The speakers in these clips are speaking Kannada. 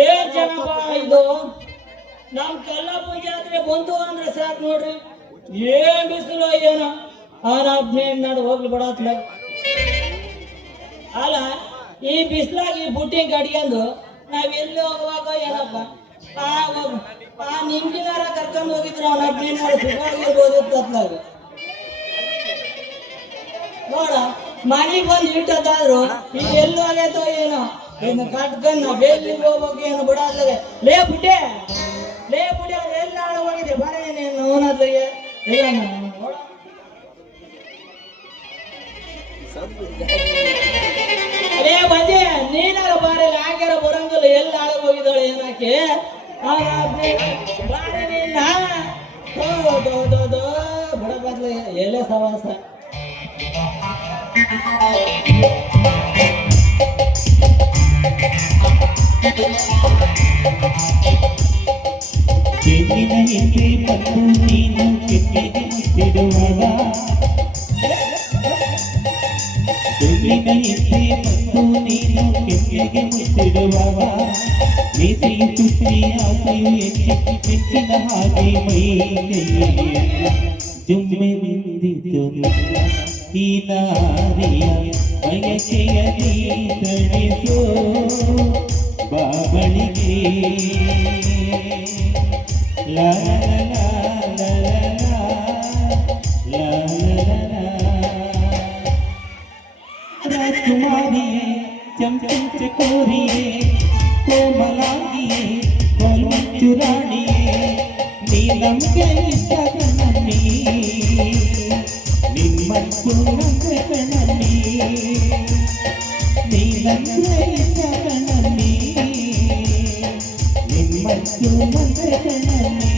ಏನ್ ಜನಪ್ಪ ಇದು ನಮ್ ಕಲ್ಲ ಪೂಜೆ ಆದ್ರೆ ಬಂತು ಅಂದ್ರೆ ಸಾಕು ನೋಡ್ರಿ. ಏನ್ ಬಿಸಿಲು ಏನೋ ನಾಡು ಹೋಗ್ಲಿ ಬಿಡತ್ಲ. ಅಲ್ಲ ಈ ಬಿಸಿಲಾಗಿ ಬುಟ್ಟಿ ಕಟ್ಕೊಂಡು ನಾವೆಲ್ಲಿ ಹೋಗುವಾಗ ಏನಪ್ಪ ಆ ನಿಂಗಿನಾರ ಕರ್ಕೊಂಡು ಹೋಗಿದ್ರು ಅವನ ಅಬ್ನೇನ್ ಮಾಡಿ ಸುಖವಾಗಿರ್ಬೋದಿತ್ತು ಅತ್ಲಾಗ. ನೋಡ ಮನೆಗೆ ಬಂದು ಇಟ್ಟದಾದ್ರು ಈಗ ಎಲ್ಲೂ ಆಗೈತೋ ಏನೋ ಇನ್ನು ಕಟ್ಕನ್ನ ಬೇಲಿಂಗ್ ಹೋಗ್ಬೇಕು ಏನು ಬಿಡಾದ್ಲಾಗೆ. ಲೇ ಬುಟ್ಟೆ ಅವ್ರು ಎಲ್ಲ ಹೋಗಿದೆ ಬರ ಏನೇನು ಅವನದ್ಲಾಗೆ ಇಲ್ಲ ನೋಡ. ಅರೇ ಬಂದೆ ನೀನಾರ ಬಾರಿಲ್ಲ ಆಗ್ಯಾರ ಬರಂಗಿಲ್ಲ ಎಲ್ಲ ಆಳಗ್ ಹೋಗಿದ್ದಾಳೆ ಏನಾಕೆ ಬಾರಿ ನಿನ್ನ ಬಿಡಬಾರ್ದು ಎಲ್ಲೇ ಸವಾಸ. ಕೆನ್ನಿನ ಹಿಂದೆ ಬಂದು ನೀನು ಕೆನ್ನಿಗೆ ಮುತ್ತಿಡುವಾಗ ಕೆನ್ನಿನ ಹಿಂದೆ ಬಂದು ನೀನು ಕೆನ್ನಿಗೆ ಮುತ್ತಿಡುವಾಗ ಮೀಸೆಯು ತುಟ್ಟಿ ಆಸೆಯು ಹೆಚ್ಚಿನ ಹಾಗೆ ಮೈ ಜುಮ್ಮೆ ನಿಂದಿತು ಈ ನಾರಿಯ ಬಯಕೆಯ ನೀತಣಿಸೋ ಬಾಬಳಿಗೆ ಲಾ ಲಾ ಲಾ ಲಾ ರಾಜಕುಮಾರಿಯೇ ಚಂಚ ಕೋರಿಯೇ ಕೋಮಲಾಂಗಿಯೇ ಕೋಲ್ಮಂಚು ರಾಣಿಯೇ ನೀ ನಮ್ಗೆ ಇಷ್ಟ ಕಣ್ಣಿ ನಿಮ್ಮಂಚು ನಮ್ಗೆ ಕಣ್ಣಿ ನೀ ನಮ್ಗೆ ಇಷ್ಟ ಕಣ್ಣಿ ನಿಮ್ಮಂಚು ನಮ್ಗೆ ಕಣ್ಣಿ.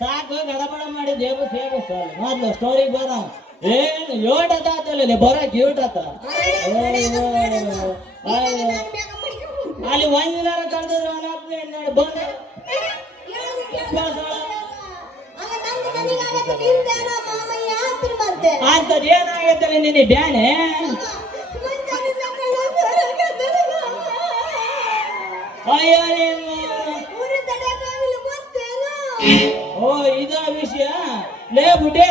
ಸಾಕು ಗಡಬಡ ಮಾಡಿ ದೇವ ಸೇವೆ ಮೊದ್ಲು ಸ್ಟೋರಿ ಬರ ಏನು ಯೋಟಲ್ಲ ಬರಕ್ ಯೂಟತ್ತ ಅಲ್ಲಿ ಒಂದಿನಾರ ಕಳೆದ್ರು ಬಂದ ಅಂತದ್ ಏನಾಗೈತಲ್ಲ ನಿನ್ನೆ ಬ್ಯಾನೆ ಅಯ್ಯೋ ಓ ಇದ ವಿಷಯ. ಲೇ ಬುಡ್ಡೆ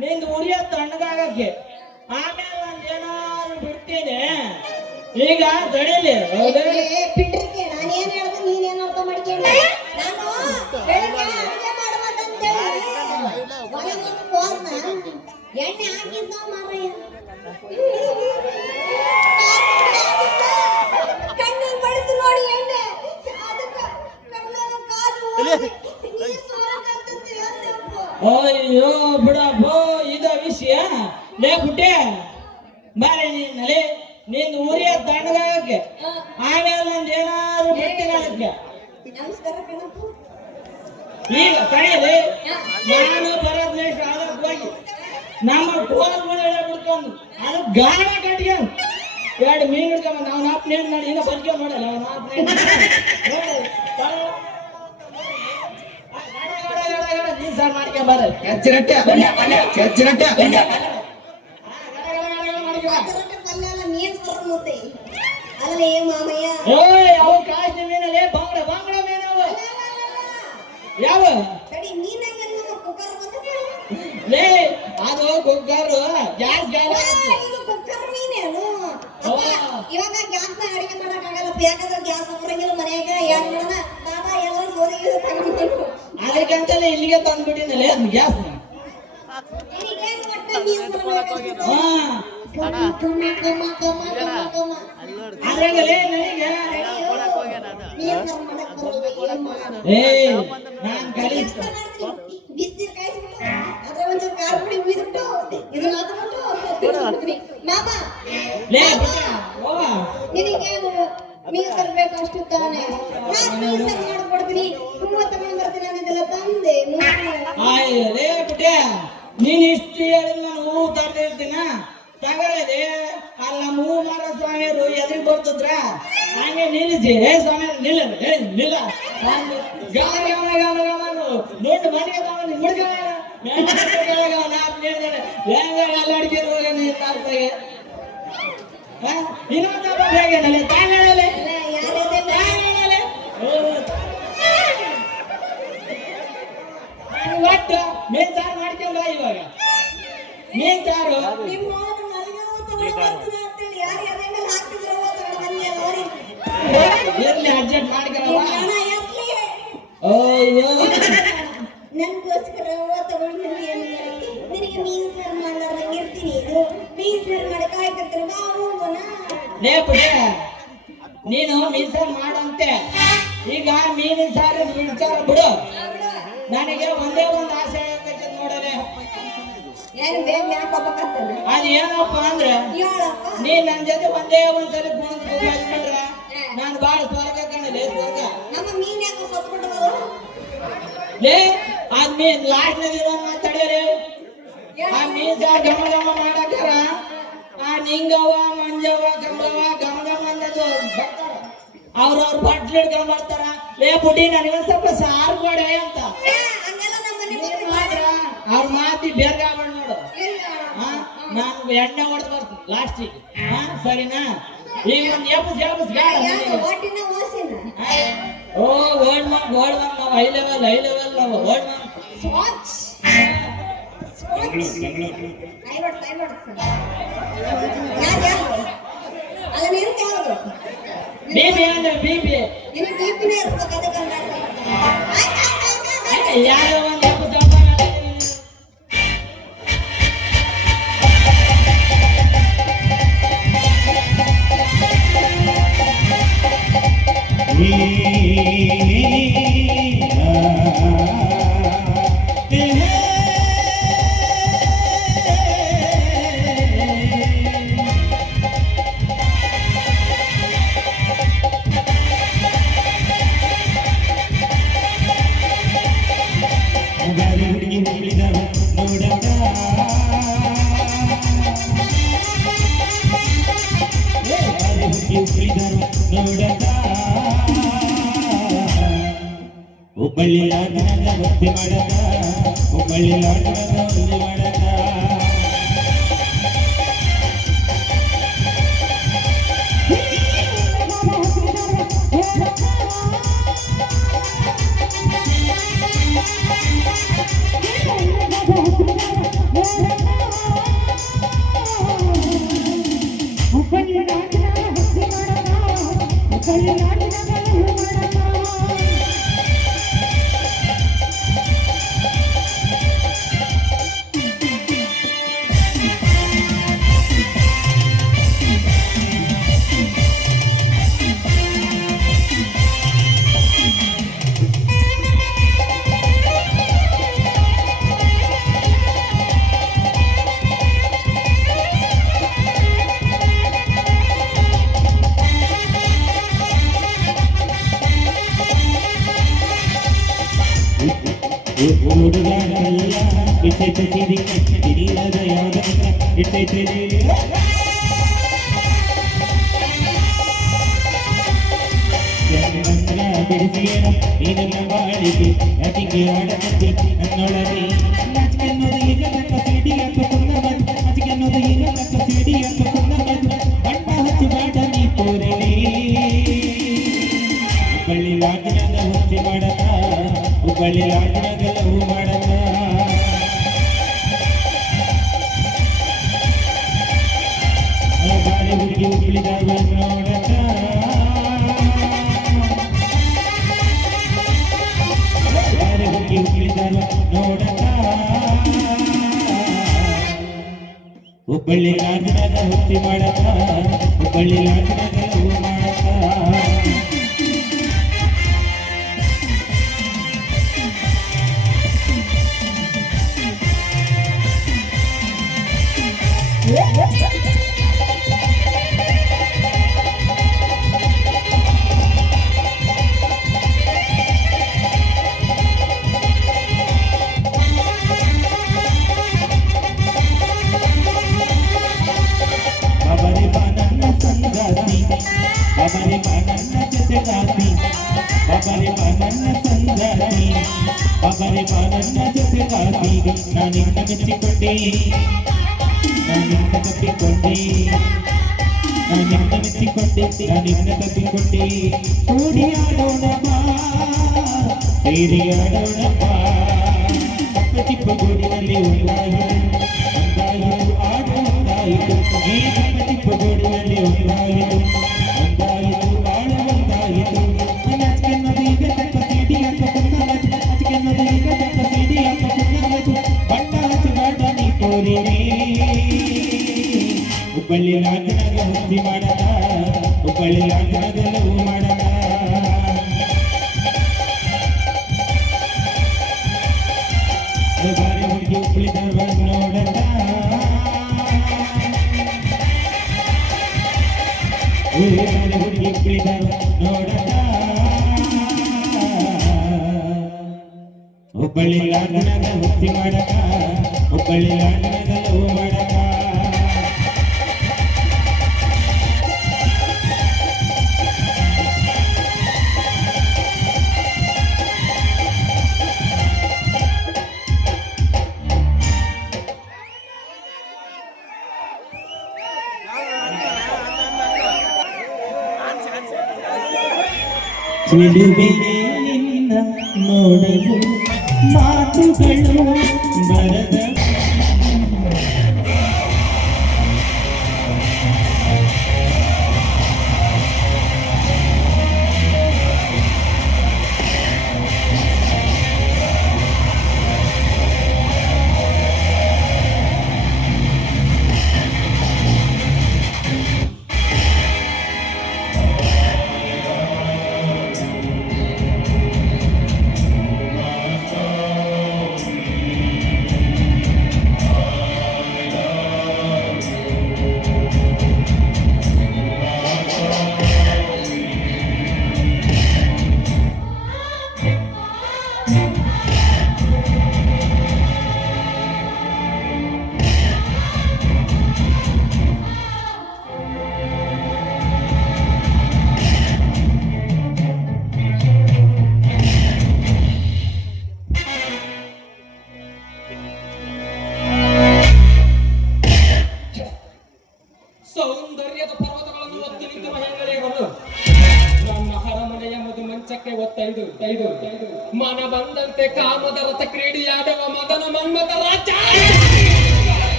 ನಿಂದ ಉರಿಯ ತಣ್ಣಗಾಗಕ್ಕೆ ಆಮೇಲೆ ನಂದು ಏನಾದ್ರು ಬಿಡ್ತೀನಿ ಈಗ ತಡೀಲಿ. ಎಣ್ಣೆ ಹಾಕಿದ್ದ ಮಾರಯ್ಯ ಕಣ್ಣೀರ್ ಬಡಿದು ನೋಡಿ ಎಣ್ಣೆ ಅಯ್ಯೋ ಬಿಡಪ್ಪೋ ಇದ ವಿಷಯ. ಲೇ ಬುಟ್ಟೆ ಬಾರಿ ನೀನಲ್ಲಿ ನಿಂದ ಉರಿಯ ತಣ್ಣಗಾಗಕ್ಕೆ ಆಮೇಲೆ ನಂದು ಏನಾದ್ರು ಬಿಡ್ತೀನಿ ಅದಕ್ಕೆ. ಈಗ ಕಳೀಲಿ ನಾನು ಬರೋದ್ನೇ ಶಾಲಕ್ಕೆ ಹೋಗಿ ನಮ್ಮ ಕೋಲ್ಗಳು ಬಿಡ್ಕೊಂಡು ಅದು ಗಾಣ ಕಟ್ಕೊಂಡು ಎರಡು ಮೀನು ಹಿಡ್ಕೊಂಬ ನಾವು ನಾಲ್ಕು ನೋಡಿ ಇನ್ನೂ ಬರ್ಕೊಂಡು ನೋಡಲ್ಲ ನೀನ್ ಸಾರ್ ಮಾಡ್ಕೊಂಬಾರ ಯಾವ ಕಾಸ್ಟ್ಲಿ ಮೀನಲ್ಲಿ ಬಾಂಗ್ಡ ಮೀನವು ಯಾವ ಲೇ ಅದು ಕುಕ್ಕರ್ ಗ್ಯಾಸ್ ಇವಾಗ ಗ್ಯಾಸ್ ಅಡಿಗೆ ಮಾಡಕ್ಕಾಗಲ್ಲ ಯಾಕಂದ್ರೆ ಗ್ಯಾಸ್ ಬರಂಗಿಲ್ಲ ಮನೆಯಾಗ ಏನ್ ಮಾಡೋಣ ಬಾಬಾ ಎಲ್ಲರೂ ಸೋರಿ ತಗೊಂಡ್ಬಿಟ್ಟು ಅದಕ್ಕಂತಲೇ ಇಲ್ಲಿಗೆ ತಂದ್ಬಿಟ್ಟಿನಲ್ಲೇ ಅದ್ ಗ್ಯಾಸ್ ಅದ್ರಾಗಲೇ ನನಗೆ ನಾನ್ ಕಲಿ ಬಿಸಿನೀರು ಕಾಯಿಸ್ಬಿಟ್ಟು ಅದ್ರ ಒಂಚೂರು ಖಾರ ಪುಡಿ ಬೀಸ್ಬಿಟ್ಟು ಇದನ್ನ ಹಾಕ್ಬಿಟ್ಟು ಮಾಮ ನಿನಗೆ ಮೀಸರ್ ಬೇಕು ಅಷ್ಟು ತಾನೆ ನಾನು ಮೀಸರ್ ಮಾಡ್ಕೊಡ್ತೀನಿ ಹೂವ ತಗೊಂಡ್ ಬರ್ತೀನಿ ಅಂದಿದ್ದೆಲ್ಲ ತಂದೆ ಲೇ ಬಿಟ್ಟೆ ನೀನ್ ಇಷ್ಟು ಹೇಳಿದ್ ನಾನು ಹೂ ತರ್ದಿರ್ತೀನ ತಗೊಳ್ಳದೆ ಅಲ್ಲ ಹೂ ಮಾರೋ ಸ್ವಾಮಿಯರು ಎದುರು ಬರ್ತಿದ್ರ ದುಡ್ಡು ಮನೆಗೆ ತಗೊಂಡು ಮುಡ್ಕೊಳ್ಳ ಅಲ್ಲಾಡ್ಕೊಂಡು ಹೋಗ ನೀನು ತಾಸ್ತಾಗೆ ಇನ್ನೊಂದು ಹೇಗೆ ನಲೆ ತಾಂಗಳೆ ಒಟ್ಟು ಮೀನ್ ಸಾರು ಮಾಡ್ಕೊಂಡ ಇವಾಗ ಮೀನ್ ಸಾರು ನಿಮ್ಮ ನನಗೆ ತಗೊಂಡು ಬರ್ತದೆ ಅಂತೇಳಿ ಯಾರು ಎದೆ ಹಾಕ್ತಿದ್ರು ತಗೊಂಡು ಬಂದೆ ನೋಡಿ ಇರ್ಲಿ ಅಡ್ಜಸ್ಟ್ ಮಾಡ್ಕೊಳ್ಳ ಹಣ ಎತ್ಲಿ ಅಯ್ಯೋ ನನಗೋಸ್ಕರ ತಗೊಂಡು ಬಂದಿ ನಿನಗೆ ಮೀನ್ ಸಾರು ಮಾಡ್ಲಾರ್ದಂಗೆ ಇರ್ತೀನಿ ಇದು ಮೀನ್ ಸಾರು ಮಾಡಿ ಕಾಯ್ತಿರ್ತಾರೆ ಬಾ ಹೋಗೋಣ ಲೇ ಪುಟ್ಟ ನೀನು ಮೀನ್ ಸಾರು ಮಾಡಂತೆ ಈಗ ಮೀನಿನ ಸಾರು ವಿಚಾರ ಬಿಡು ನನಗೆ ಒಂದೇ ಒಂದು ಆಸೆ ಆಗಕ್ಕೆ ನೋಡಲೆ ಏನು ಬೇಗ ಮ್ಯಾಕ್ ಹೋಗ್ಬೇಕಂತಾನೆ ಅದು ಏನಪ್ಪ ಅಂದ್ರೆ ಹೇಳಪ್ಪ ನೀನ್ ನನ್ನ ಜೊತೆ ಒಂದೇ ಒಂದ್ಸಲಿ ಕುಣಿದ್ರೆ ನಾನು ಬಾಳ ಸ್ವರ್ಗ ಕಾಣಲೆ ಸ್ವರ್ಗ ನಮ್ಮ ಮೀನ್ ಯಾಕೆ ಸತ್ಬಿಟ್ಟು ಬರೋ ಲೇ ಅದ್ ಮೀನ್ ಲಾಸ್ಟ್ ನಲ್ಲಿ ಮಾತಾಡ್ಯಾರೆ ಆ ಮೀನ್ ಸಾರು ಘಮ ಘಮ ಮಾಡಾಕಾರ ಆ ನಿಂಗವ್ವ ಮಂಜವ್ವ ಗಂಗವ್ವ ಘಮ ಘಮ ಅನ್ನೋದು ಬರ್ತಾರ ಅವ್ರವ್ರ ಬಟ್ಲು ಹಿಡ್ಕೊಂಡ್ ಬರ್ತಾರ ಲೇ ಪುಟಿ ನನಗೊಂದ್ ಸ್ವಲ್ಪ ಸಾರು ಕೊಡೆ ಅಂತ ಹಂಗೆಲ್ಲ ನಮ್ಮ ಮನೆ ನೀನ್ ಮಾತ್ರ ಅವ್ರ ಮಾತಿ ಬೇರ್ಗ ಆಗ್ಬೇಡ ನೋಡು ನಾನು ಎಣ್ಣೆ ಹೊಡೆದು ಬರ್ತೀನಿ ಲಾಸ್ಟಿಗೆ ಸರಿನಾ ಈಗ ಒಂದು ಎಬ್ಬಸ್ ಬೇಡ ಒಟ್ಟಿನ ಓಸಿನ ಓ ಓಲ್ಡ್ ಮಾಮ್ ನಾವು ಹೈ ಲೆವೆಲ್ ನಾವು ಓಲ್ಡ್ ಮಾಮ್ ಸ್ವಾಚ್ ಕೈ ನೋಡ್ ಯಾರು ಅಲ್ಲ ನೀನು ಯಾವುದು ಬಿಪಿ ಅಂದ್ರೆ ಬಿಪಿ ನಿನ್ನ ಬೀಪಿನೇ ಇರ್ಬೇಕು ಅದಕ್ಕೆ ಯಾರೋ ಒಂದು ಎಬ್ಬಸ್ ಹುಬ್ಬಳ್ಳಿ ಲಾಡ್ನಾಗ ಭಕ್ತಿ ಮಾಡಕ ಹುಬ್ಬಳ್ಳಿ ಲಾಡ್ನಾಗ ಭಕ್ತಿ ಮಾಡಕ ಹುಬ್ಬಳ್ಳಿ ಲಾಡ್ನಾಗ ಭಕ್ತಿ ಮಾಡಕ ಹುಬ್ಬಳ್ಳಿ ಲಾಡ್ನಾಗ ಮಾಡಕ ಹುಡುಗಲ್ಲ ಇಟ್ಟೈತೆ ಸಿರಿ ಇಲ್ಲದ ಯಾವ್ದ ಇಟ್ಟೈತೆ ಬಿಡಿಸಿಯೇನು ನೀನೆಲ್ಲ ಬಾಳಿಕೆ ಯಾಕಿಗೆ ಆಡಕತ್ತಿ ನನ್ನೊಳಗೆ ನಾಚಿಕೆ ಅನ್ನೋದು ಈಗ ತಕ್ಕ ಸಿಡಿ ಹಾಕುತ್ತ ಬಂದು ನಾಚಿಕೆ ಅನ್ನೋದು ಈಗ ತಕ್ಕ ಸಿಡಿ ಹಾಕುತ್ತ ಬಂದು ಬಣ್ಣ ಹಚ್ಚಿ ಬಾಟ ನೀ ತೋರಲಿ ಹುಬ್ಬಳ್ಳಿ ಲಾಡ್ನಾಗ ಹುಚ್ಚಿ ಮಾಡಕ ಹುಬ್ಬಳ್ಳಿ ಲಾಡ್ನಾಗ ಲವ್ ಮಾಡಕ ಬಾರಿ ಹುಡುಗಿ ಹುಬ್ಳಿದಾಗ ನೋಡಕ ಬಾರಿ ಹುಡುಗಿ ಹುಬ್ಳಿದಾಗ ನೋಡಕ ಹುಬ್ಬಳ್ಳಿ ಲಾಡ್ನಾಗ ಹುಚ್ಚಿ ಮಾಡಕ ಹುಬ್ಬಳ್ಳಿ ಲಾಡ್ನಾಗ ಲವ್ ಮಾಡಕ Bye. ನನ್ನ ಜೊತೆ ಕಾದಿಗೆ ನಾನಿನ್ನ ಮೆಚ್ಚಿಕೊಂಡೆ ನಾನಿನ್ನ ತಪ್ಪಿಕೊಂಡೆ ನಾನಿನ್ನ ಮೆಚ್ಚಿಕೊಂಡೆ ನಾನಿನ್ನ ತಪ್ಪಿಕೊಂಡೆ ಕೂಡಿ ಆಡೋಣ ಬಾ ಸೇರಿ ಆಡೋಣ ಬಾ ಚಿಪ್ಪ ಗೂಡಿನಲ್ಲಿ ಒಂದಾಯಿತು ಆಡು ಒಂದಾಯಿತು ಈ ಚಿಪ್ಪ ಗೂಡಿನಲ್ಲಿ ಒಂದಾಯಿತು ಆಳು ಒಂದಾಯಿತು ಅನ್ನೋದು ಈಗ ತಕ್ಕ ಸಿಡಿ ಅಂತ ಅನ್ನೋದು ಈಗ ತಕ್ಕ ಸಿಡಿ ಅಂತ ಬಣ್ಣ ಹಚ್ಚಬೇಡ ನೀ ಕೋರಿನೇ ಹುಬ್ಬಳ್ಳಿ ಲಾಂಛನದ ಹುಟ್ಟಿ ಮಾಡದ ಹುಬ್ಬಳ್ಳಿ ಲಾಂಛನದ ಲವ್ ಮಾಡದ ಬಾರಿ ಹುಡುಗಿ ಉಳಿದವ ನೋಡದ ಬಾರಿ ಹುಡುಗಿ ಉಳಿದವ ನೋಡದ ಹುಬ್ಬಳ್ಳಿ ಲಾಂಛನದ ಹುಟ್ಟಿ ಮಾಡದ ಹುಬ್ಬಳ್ಳಿ ಲಾಂಛನದ ಲವ್ ಮಾಡದ ಚಿಲುಬೆಗೆ ನಿನ್ನ ನೋಡಲು ಮಾತುಗಳು ಬರದ ಸೌಂದರ್ಯದ ಪರ್ವತಗಳನ್ನು ಒತ್ತಿ ನಿಂತು ಮಹೇಂದ್ರಗಳು ನನ್ನ ಹರಮನೆಯ ಮಧು ಮಂಚಕ್ಕೆ ಒತ್ತೈದು ಮನ ಬಂದಂತೆ ಕಾಮದ ರಥ ಕ್ರೀಡೆಯಾಡುವ ಮದನ ಮನ್ಮಥ ರಾಜ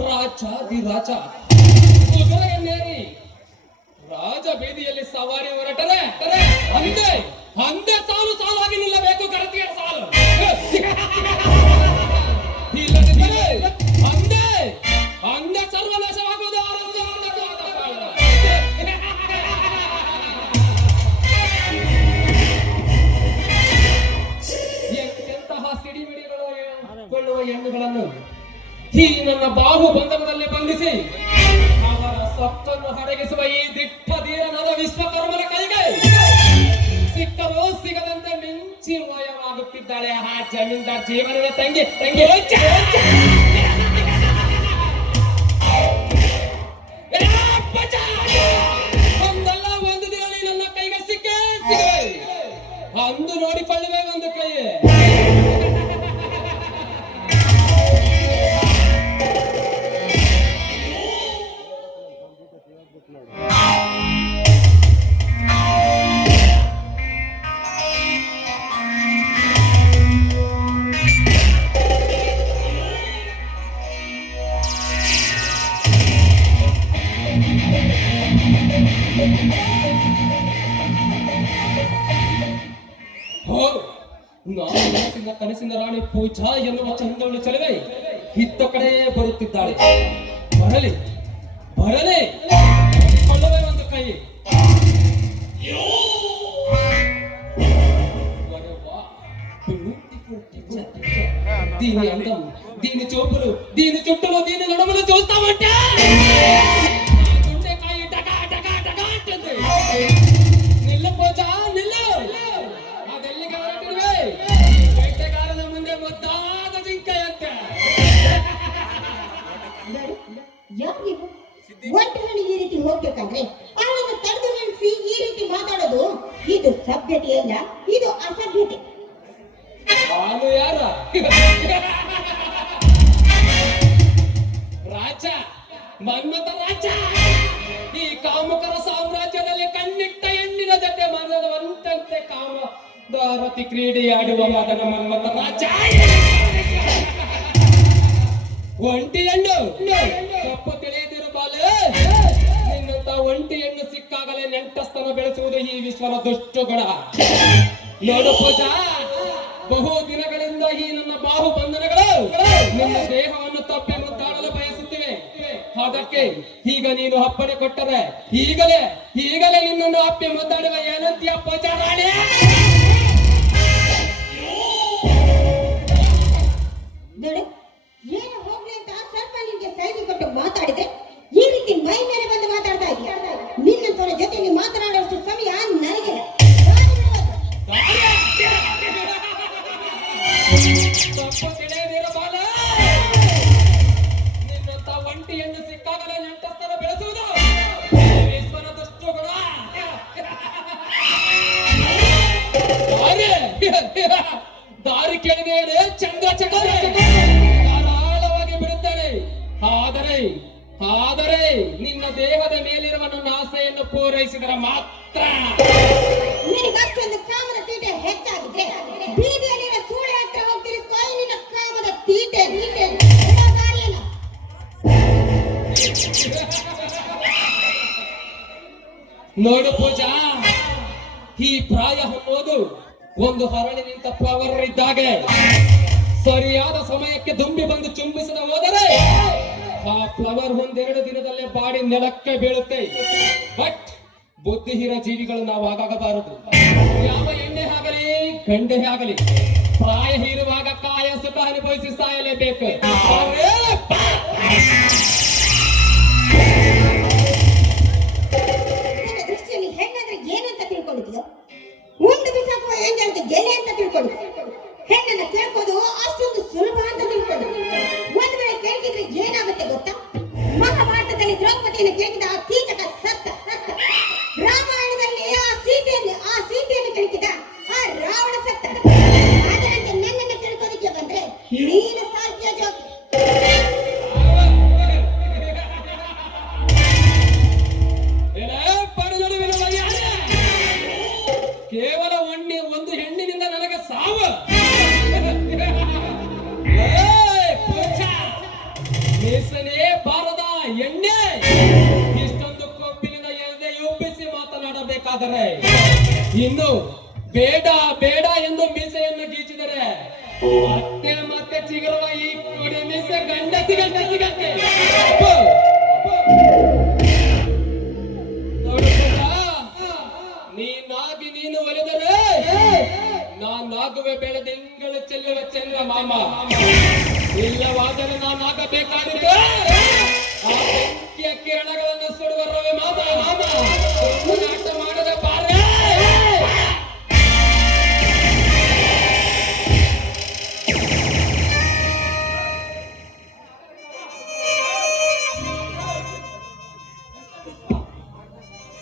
ರಾಜಾದಿರಾಜ ಕುದುರೆಯನ್ನೇರಿ ರಾಜ ಬೀದಿಯಲ್ಲಿ ಸವಾರಿ ಹೊರಟರೆ ಅಂದೇ ಸಾಲು ಸಾಲಾಗಿ ನಿಲ್ಲಬೇಕು ಗರತಿಯ ಸಾಲು ಇಲ್ಲದಿದ್ದರೆ ಅಂದೇ ಸರ್ವನಾಶವಾಗುವುದು ಎಂತೆಂತಹ ಸಿಡಿಮಿಡಿಗಳು ಕೊಳ್ಳುವ ಹೆಣ್ಣುಗಳನ್ನು ಈ ನನ್ನ ಬಾಹು ಬಂಧನದಲ್ಲಿ ಬಂಧಿಸಿ ಅವರ ಸೊಕ್ಕನ್ನು ಹಡಗಿಸುವ ಈ ದಿಟ್ಟ ಧೀರನಾದ ವಿಶ್ವಕರ್ಮನ ಕೈಗೆ ಸಿಕ್ಕರೂ ಸಿಗದಂತೆ ಮಿಂಚಿ ಮಾಯವಾಗುತ್ತಿದ್ದಾಳೆ ಆ ಜಮೀನ್ದಾರ್ ಜೀವನದ ತಂಗಿ ಒಂದಲ್ಲ ಒಂದು ದಿನ ನನ್ನ ಕೈಗೆ ಸಿಕ್ಕೇ ಅಂದು ನೋಡಿಕೊಳ್ಳುವೆ ಒಂದು ಕೈ ನಾನು ಕನಸಿನ ರಾಣಿ ಪೂಜಾ ಎನ್ನುವ ಚಂದವಳು ಚೆಲುವೆ ಇತ್ತ ಕಡೆಯೇ ಬರುತ್ತಿದ್ದಾಳೆ ಬರಲಿ ಕೊಳ್ಳುವೆ ಒಂದು ಕೈ దీని అందం దీని చూపులు దీని చుట్టూలు దీని నడుములు చూస్తామంటే గుండెకాయ టకా టకా టకా అంటుంది నిల్లు పోచా నిల్లు ಅದೆಲ್ಲಿಗೆ ಹೊರಟಿರುವೆ ಬೇಟೆಗಾರನ ಮುಂದೆ ಮುದ್ದಾದ ಜಿಂಕೆಯಂತೆ ಯಾಕೆ ಒಂಟೆಗಳು ಈ ರೀತಿ ಹೋಗ್ಬೇಕಂದ್ರೆ ಅವಳನ್ನು ತಡೆದು ನಿಲ್ಲಿಸಿ ಈ ರೀತಿ ಮಾತಾಡೋದು ಇದು ಸಭ್ಯತೆ ಅಲ್ಲ, ಇದು ಅಸಭ್ಯತೆ. ನಾನು ಯಾರ ರಾಜ, ಮನ್ಮಥ ರಾಜ. ಈ ಕಾಮುಕರ ಸಾಮ್ರಾಜ್ಯದಲ್ಲಿ ಕಣ್ಣಿಟ್ಟ ಹೆಣ್ಣಿನ ಜೊತೆ ಮನವಂತಂತೆ ಕಾಮದಾರತಿ ಕ್ರೀಡೆಯಾಡುವ ಮದನ ಮನ್ಮಥ ರಾಜ. ಒಂಟಿ ಹೆಣ್ಣು ತಪ್ಪು ತಿಳಿದಿರು ಬಾಲೆ. ನಿನ್ನಂತ ಒಂಟಿ ಹೆಣ್ಣು ಸಿಕ್ಕಾಗಲೇ ನೆಂಟಸ್ತನ ಬೆಳೆಸುವುದು ಈ ವಿಶ್ವದ ದುಷ್ಟುಗುಣ. ನೋಡು ಪೂಜಾ, ಬಹು ದಿನಗಳಿಂದ ಈ ನನ್ನ ಬಾಹು ಬಂಧನಗಳು ನಿನ್ನ ದೇಹವನ್ನು ತಪ್ಪಿ ಮುದ್ದಾಡಲು ಬಯಸುತ್ತಿವೆ. ಅದಕ್ಕೆ ಈಗ ನೀನು ಅಪ್ಪಣೆ ಕೊಟ್ಟರೆ ಈಗಲೇ ನಿನ್ನನ್ನು ಅಪ್ಪಿ ಮುದ್ದಾಡುವ ಏನಂತೀಯ ಪೂಜಾ ರಾಣಿ? ನೋಡು, ಏನು ಹೋಗ್ಲಿ ಅಂತ ಸ್ವಲ್ಪ ನಿನ್ಗೆ ಸೈಜು ಕೊಟ್ಟು ಮಾತಾಡಿದ್ರೆ ಈ ರೀತಿ ಮೈ ಮೇಲೆ ಬಂದು ಮಾತಾಡ್ತಾ ಇದೀಯ. ನಿನ್ನಂತವರ ಜೊತೆ ನೀವು ಮಾತನಾಡುವಷ್ಟು ಸಮಯ ನನಗಿಲ್ಲ. ತಪ್ಪು ತಿಳಿಯದಿರ ಬಾಲ. ನಿನ್ನಂತ ಒಂಟಿಯನ್ನು ಸಿಕ್ಕಾಗಲೇ ನೆಂಟಸ್ಥರ ಬೆಳೆಸುವುದು ವಿಶ್ವನ ದುಷ್ಟುಗುಣ. ದಾರಿ ಕೇಳಿದರೆ ಚಂದ್ರ ಧಾರಾಳವಾಗಿ ಬಿಡುತ್ತೇನೆ. ಆದರೆ ನಿನ್ನ ದೇಹದ ಮೇಲಿರುವ ನನ್ನ ಆಸೆಯನ್ನು ಪೂರೈಸಿದರೆ ಮಾತ್ರ. ನಿನಗಷ್ಟೊಂದು ಕಾಮದ ತೀಟೆ ಹೆಚ್ಚಾಗಿದೆ. ಬೀದಿಯಲ್ಲಿರೋ ಸೂಳೆ ಹತ್ರ ಹೋಗ್ತಿರಿ, ನಿನ್ನ ಕಾಮದ ತೀಟೆ ದಾರಿಯಲ್ಲ. ನೋಡು ಪೂಜಾ, ಈ ಪ್ರಾಯ ಅನ್ನೋದು ಒಂದು ಹರಳಿ ನಿಂತ ಫ್ಲವರ್ ಇದ್ದಾಗೆ. ಸರಿಯಾದ ಸಮಯಕ್ಕೆ ದುಂಬಿ ಬಂದು ಚುಂಬಿಸದ ಹೋದರೆ ಆ ಫ್ಲವರ್ ಒಂದೆರಡು ದಿನದಲ್ಲೇ ಬಾಡಿ ನೆಲಕ್ಕೆ ಬೀಳುತ್ತೆ. ಬಟ್ ಬುದ್ಧಿಹೀನ ಜೀವಿಗಳು ನಾವು ಆಗಾಗಬಾರದು. ಯಾವ ಎಣ್ಣೆ ಆಗಲಿ ಗಂಡೆ ಆಗಲಿ ಪ್ರಾಯ ಹೀರುವಾಗ ಕಾಯ ಸುಖ ಅನುಭವಿಸಿ ಸಾಯಲೇಬೇಕು. ನನ್ನ ದೃಷ್ಟಿಯಲ್ಲಿ ಹೆಣ್ಣಂದ್ರೆ ಏನಂತ ತಿಳ್ಕೊಂಡಿದ್ಯೋ, ಒಂದು ಬಿಸಾಕುವ ಹೆಣ್ಣಂತ ಗೆಲೆ ಅಂತ ತಿಳ್ಕೊಂಡು ಹೆಣ್ಣನ್ನ ಕೇಳ್ಕೋದು ಅಷ್ಟೊಂದು ಸುಲಭ ಅಂತ ತಿಳ್ಕೊಂಡು. ಒಂದ್ ವೇಳೆ ಕೇಳ್ತಿದ್ರೆ ಏನಾಗುತ್ತೆ ಗೊತ್ತಾ? ಮಹಾಭಾರತದಲ್ಲಿ ದ್ರೌಪದಿಯನ್ನು ಕೇಳಿದ ಆ ಕೀಚಕ ಸತ್ತ. ರಾಮಾಯಣದಲ್ಲಿ ಆ ಸೀತೆಯನ್ನು ಕೇಳಿದ ಆ ರಾವಣ ಸತ್ತ. ಅದರಂತೆ ನನ್ನನ್ನು ಕೇಳ್ಕೋದಕ್ಕೆ ಬಂದ್ರೆ ನೀನು ಸಾಧ್ಯ ಜೋಗಿ. ಕೇವಲ ಒಂದು ಹೆಣ್ಣಿನಿಂದ ನನಗೆ ಸಾವು. ಮೀಸಲೇ ಬಾರದ ಎಣ್ಣೆ ಇಷ್ಟೊಂದು ಕೊಬ್ಬಿನಿಂದ ಎದೆ ಒಪ್ಪಿಸಿ ಮಾತನಾಡಬೇಕಾದರೆ ಇನ್ನು ಬೇಡ ಎಂದು ಮೀಸೆಯನ್ನು ಗೀಚಿದರೆ ಮತ್ತೆ ಚಿಗುರುವ ಈ ಕೊಡಿ ಮೀಸೆ ಗಂಡಸಿಗಂತೆ. ನೀನು ಒಲಿದರೆ ನಾನಾಗುವೆ ಬೆಳೆದಿಂಗಳು ಚೆಲ್ಲುವ ಚಂದ್ರ ಮಾಮ. ಇಲ್ಲವಾದರೆ ನಾನಾಗಬೇಕಾಗಿತ್ತು ಆ ಬೆಂಕಿಯ ಕಿರಣಗಳನ್ನು ಸುಡುವ ರವಿ ಮಾಮ. ಆಟ ಮಾಡದ ಬಾರೆ.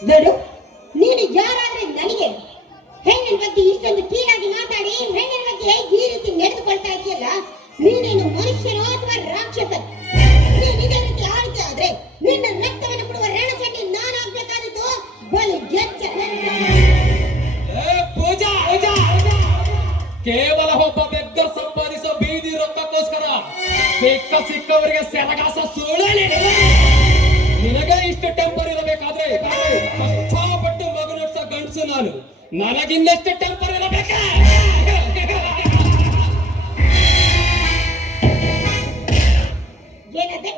ನೋಡು, ನೀನು ಯಾರಾದ್ರೆ ನನಗೆ ಹೆಣ್ಣಿನ ಬಗ್ಗೆ ಇಷ್ಟೊಂದು ಕೀಳಾಗಿ ಮಾತಾಡಿ ಹೆಣ್ಣಿನ ಬಗ್ಗೆ ಈ ರೀತಿ ನಡೆದುಕೊಳ್ತಾ ಇದೆಯಲ್ಲ, ನೀನೇನು ಮನುಷ್ಯನೋ ಅಥವಾ ರಾಕ್ಷಸ? ನೀನು ಇದೇ ರೀತಿ ಆಳ್ಕೆ ಆದ್ರೆ ನಿನ್ನ ರಕ್ತವನ್ನು ಕೊಡುವ ರಣಚಂಡಿ ನಾನಾಗ್ಬೇಕಾದಿತ್ತು. ಬಲು ಎಚ್ಚರ. ಪೂಜಾ, ಕೇವಲ ಒಬ್ಬ ಬೆಗ್ಗ ಸಂಪಾದಿಸೋ ಬೀದಿ ರೊಕ್ಕಕ್ಕೋಸ್ಕರ ಸಿಕ್ಕವರಿಗೆ ಸೆರಗಾಸ ಸುಳ್ಳಿ. ನಿನಗೆ ಇಷ್ಟು ಟೆಂಪರ್ ಇರಬೇಕಾದ್ರೆ ಕಷ್ಟಪಟ್ಟು ಮಗು ನಡ್ಸೋ ಗಂಡಸು ನಾನು. ನನಗಿನ್ನಷ್ಟು ಟೆಂಪರ್ ಇರಬೇಕ. ಏನಂತೆ?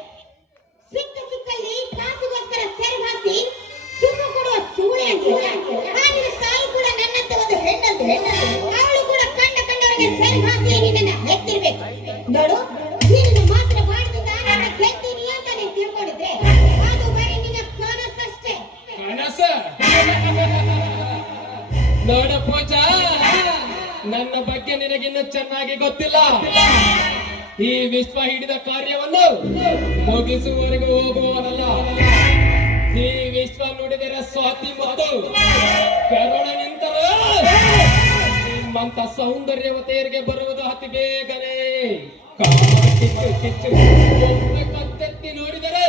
ಸಿಕ್ಕಲ್ಲಿ ಕಾಸಿಗೋಸ್ಕರ ಸೆರಗಾಸಿ ಸುಖ ಕೊಡುವ ಸೂಳೆ ಅಂತ. ನಿನ್ನ ತಾಯಿ ಕೂಡ ನನ್ನಂತೆ ಒಂದು ಹೆಣ್ಣಂತೆ. ಅವಳು ಕೂಡ ಕಂಡವರಿಗೆ ಸೆರಗಾಸಿ ನಿನ್ನನ್ನ ಹೆತ್ತಿರ್ಬೇಕು. ನೋಡು, ನೀನು ಮಾತ್ರ ಮಾಡಿದ ನನ್ನ ಗೆಲ್ತೀನಿ ಅಂತ ನೀನು ತಿಳ್ಕೊಂಡಿದ್ರೆ ಅದು ಬರೀ ನಿನ್ನ ಕನಸಷ್ಟೇ. ಕನಸ? ನೋಡ ಪೂಜಾ, ನನ್ನ ಬಗ್ಗೆ ನಿನಗಿನ್ನೂ ಚೆನ್ನಾಗಿ ಗೊತ್ತಿಲ್ಲ. ಈ ವಿಶ್ವ ಹಿಡಿದ ಕಾರ್ಯವನ್ನು ಮುಗಿಸುವವರೆಗೂ ಹೋಗುವವನಲ್ಲ. ಈ ವಿಶ್ವ ನುಡಿದರೆ ಸ್ವಾತಿ ಮತ್ತು ಕರುಣ ನಿಂತರ ಅಂತ ಸೌಂದರ್ಯವತೆಯರಿಗೆ ಬರುವುದು ಅತಿ ಬೇಗನೆ. ಕಾಮದ ಕಿಚ್ಚು ಒಮ್ಮೆ ಕತ್ತೆತ್ತಿ ನೋಡಿದರೆ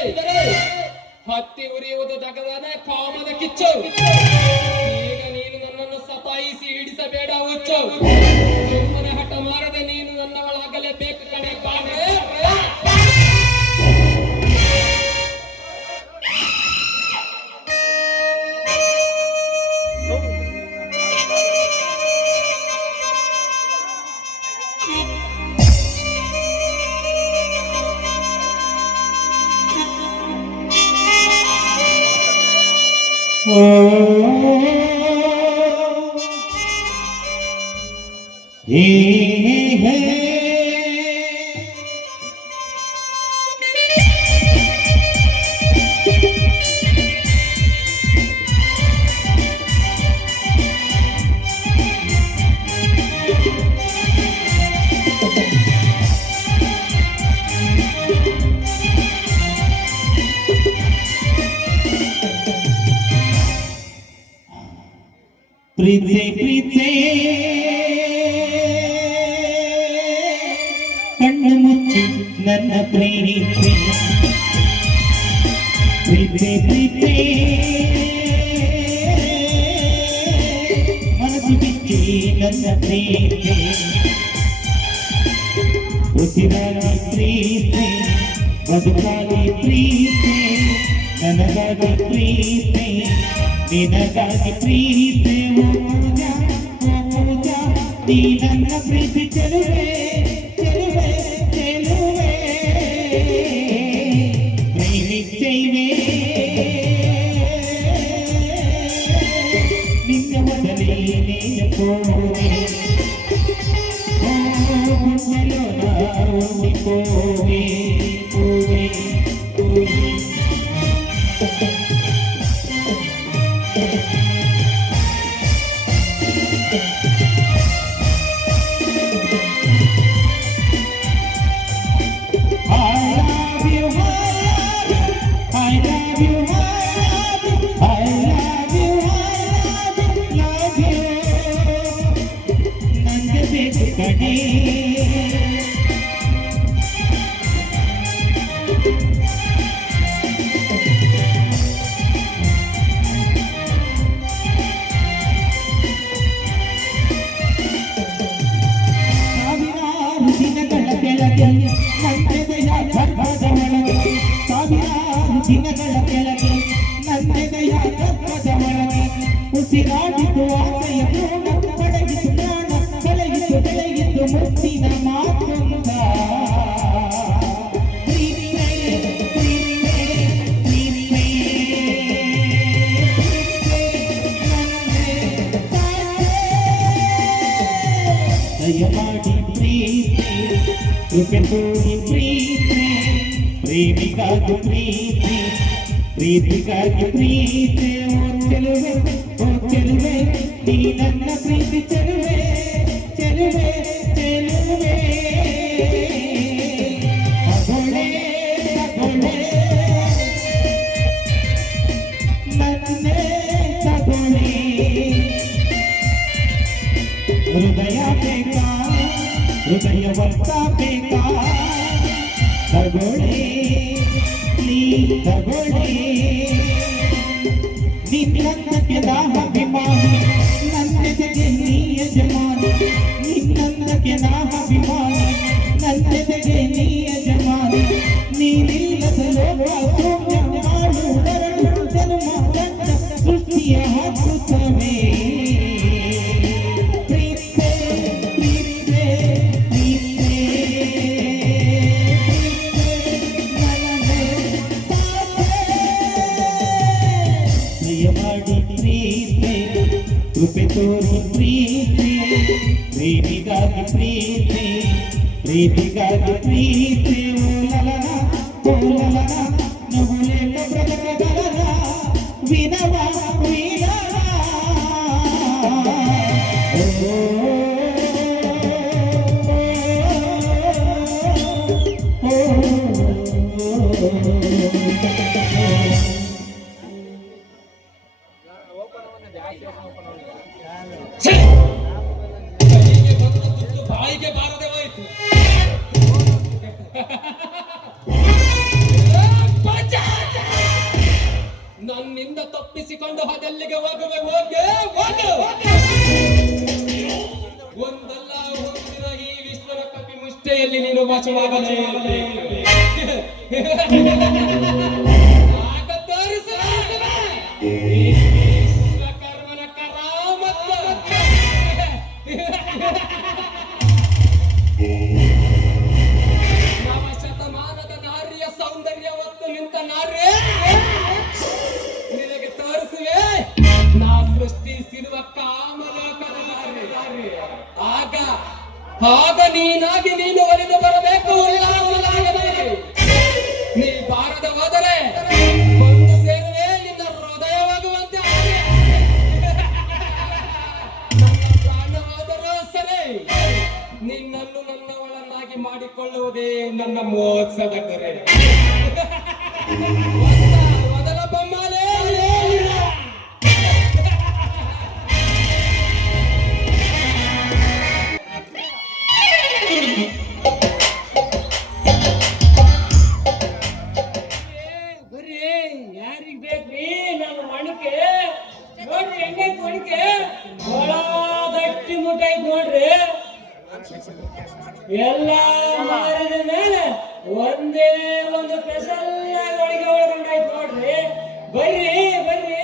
ಹತ್ತಿ ಉರಿಯುವುದು ದಗದನೆ ಕಾಮದ ಕಿಚ್ಚು. ಈಗ ನೀನು ನನ್ನನ್ನು ಸತಾಯಿಸಿ ಹಿಡಿಸಬೇಡ ಹುಚ್ಚು. ಸುಮ್ಮನೆ ಹಠ ಮಾಡದೆ ನೀನು ನನ್ನವಳಾಗಲೇಬೇಕು ಕಣೆ ಬಾಣೆ. ಪ್ರೀತಿ ಪ್ರೀತಿ ಕಣ್ಣು ಮುಚ್ಚಿ ನನ್ನ ಪ್ರೀತಿ ಪ್ರೀತಿ ಪ್ರೀತಿ ಮನಸ್ಸು ಬಿಚ್ಚಿ ನನ್ನ ಪ್ರೀತಿ ಉಸಿರಾಗಿ ಪ್ರೀತಿ ಬದುಕಾಗಿ ಪ್ರೀತಿ ನನಗಾಗಿ ಪ್ರೀತಿ ನಿನಗಾಗಿ ಪ್ರೀತಿ ಪೂಜಾ ನೀ ನನ್ನ ಪ್ರೀತಿ ಚೆಲುವೆ ಚೆಲುವೆ ಚೆಲುವೆ ಪ್ರೇಮಿಸೈವೆ ನಿನ್ನ ಮೊದಲೇ ನೆನಪೋವೆ ಪೋವೆ ಪೋವೆ ಪೋವೆ ದಿನಗಳ ಕೆಳಗೆ ನನ್ನೆದೆಯ ಗರ್ಭದ ಒಳಗೆ ಉಸಿರಾಡಿತು ಆಸೆಯ ಪೂರ್ಣ ಪಡಗಿತು ಪ್ರಾಣ ಬೆಳೆಯಿತು ಬೆಳೆಯಿತು ಮುತ್ತಿನ ಮಾತೊಂದ ದಯಮಾಡಿ ಪ್ರೀತಿ ಕೃಪೆ ತೋರಿ ಪ್ರೀತಿ ಪ್ರೇಮಿಗಾಗಿ ಪ್ರೀತಿ ಪ್ರೀತಿಗಾಗಿ ಪ್ರೀತಿ ಓ ಚೆಲುವೆ ನೀ ನನ್ನ ಪ್ರೀತಿ ಚೆಲುವೆ ಚೆಲುವೆ ಚೆಲುವೆ ತಗೊಳ್ಳೆ ತಗೊಳ್ಳೆ ನನ್ನೇ ತಗೊಳ್ಳೆ ಹೃದಯ ಬೇಕಾ ಹೃದಯವರ್ತ ಬೇಕಾ ತಗೊಳ್ಳೆ ತಗೊಳ್ಳೆ ನಿನ್ನಂದಕ್ಕೆ ನಾಭಿಮಾನಿ ನನ್ನೆದೆಗೆ ನೀ ಯಜಮಾನಿ ನಿನ್ನಂದಕ್ಕೆ ನಾಭಿಮಾನಿ ನನ್ನೆದೆಗೆ ನೀ ಯಜಮಾನಿ ನೀನಿಲ್ಲದ ಲೋಕ ಶೂನ್ಯ ಮಾಡು ಎರಡು ಜನ್ಮ ಗಂಡ ಸೃಷ್ಟಿಯ ಅದ್ಭುತವೇ ಕೃಪೆ ತೋರಿ ಪ್ರೀತಿ ಪ್ರೇಮಿಗಾಗಿ ಪ್ರೀತಿ ಪ್ರೀತಿಗಾಗಿ ಪ್ರೀತಿ ಓಲಲನ ಓಲಲನ ನುಗುಲೇಕ ಬ್ರದಕಗಲನ ವಿನವ ವಿನವ ಆಯ್ತು. ನನ್ನಿಂದ ತಪ್ಪಿಸಿಕೊಂಡು ಅದೆಲ್ಲಿಗೆ ಹೋಗುವೆ? ಹೋಗೆ ಹೋಗು. ಒಂದಲ್ಲ ಒಂದಿನ ಈ ವಿಶ್ವದ ಕಪಿ ಮುಷ್ಟಿಯಲ್ಲಿ ನೀನು ವಾಸವಾಗಲೇ ಆಗ ತೋರಿಸು ವಿಶ್ವಕರ್ಮನ ಕರಾಮತ್ತು. ನವಶತಮಾನದ ನಾರಿಯ ಸೌಂದರ್ಯವತ್ತು ನಿಂತ ನಾರಿ ನಿನಗೆ ತೋರಿಸುವೆ ನಾ ಸೃಷ್ಟಿಸಿರುವ ಕಾಮಲೋಕದ ನಾರಿ. ಆಗ ಆಗ ನೀನಾಗಿ ನೀನು ಒಲಿದು ಬರಬೇಕು ಉಲ್ಲಾಸವಾಗಿ. ನೀ ಬಾರದ ಹೋದರೆ ಒಂದು ಸೇರುವೆ ನಿನ್ನ ಹೃದಯವಾಗುವಂತೆ ಆಗಿ. ನನ್ನ ಪ್ರಾಣವಾದರೂ ಸರಿ ನಿನ್ನನ್ನು ನನ್ನವಳನ್ನಾಗಿ ಮಾಡಿಕೊಳ್ಳುವುದೇ ನನ್ನ ಮೋತ್ಸದ ಗುರಿ. ಮೊದಲ ಬೊಮ್ಮಲೇ ಬರ್ರಿ, ಯಾರಿಗ್ ಬೇಕ್ರಿ ನನ್ನ ಮಣಕೆ? ನೋಡ್ರಿ ಹೆಂಗೈತ್ ಮಣಕೆ, ಒಳ ಗಟ್ಟಿ ಮುಟ್ಟೈತ್ ನೋಡ್ರಿ. ಎಲ್ಲ ಮಾರಿದ ಮೇಲೆ ಒಂದೇ ಒಂದು ಸ್ಪೆಷಲ್ ಒಳಗೆ ಒಳಗೊಂಡಾಯ್ತು ನೋಡ್ರಿ. ಬರ್ರಿ ಬರ್ರಿ,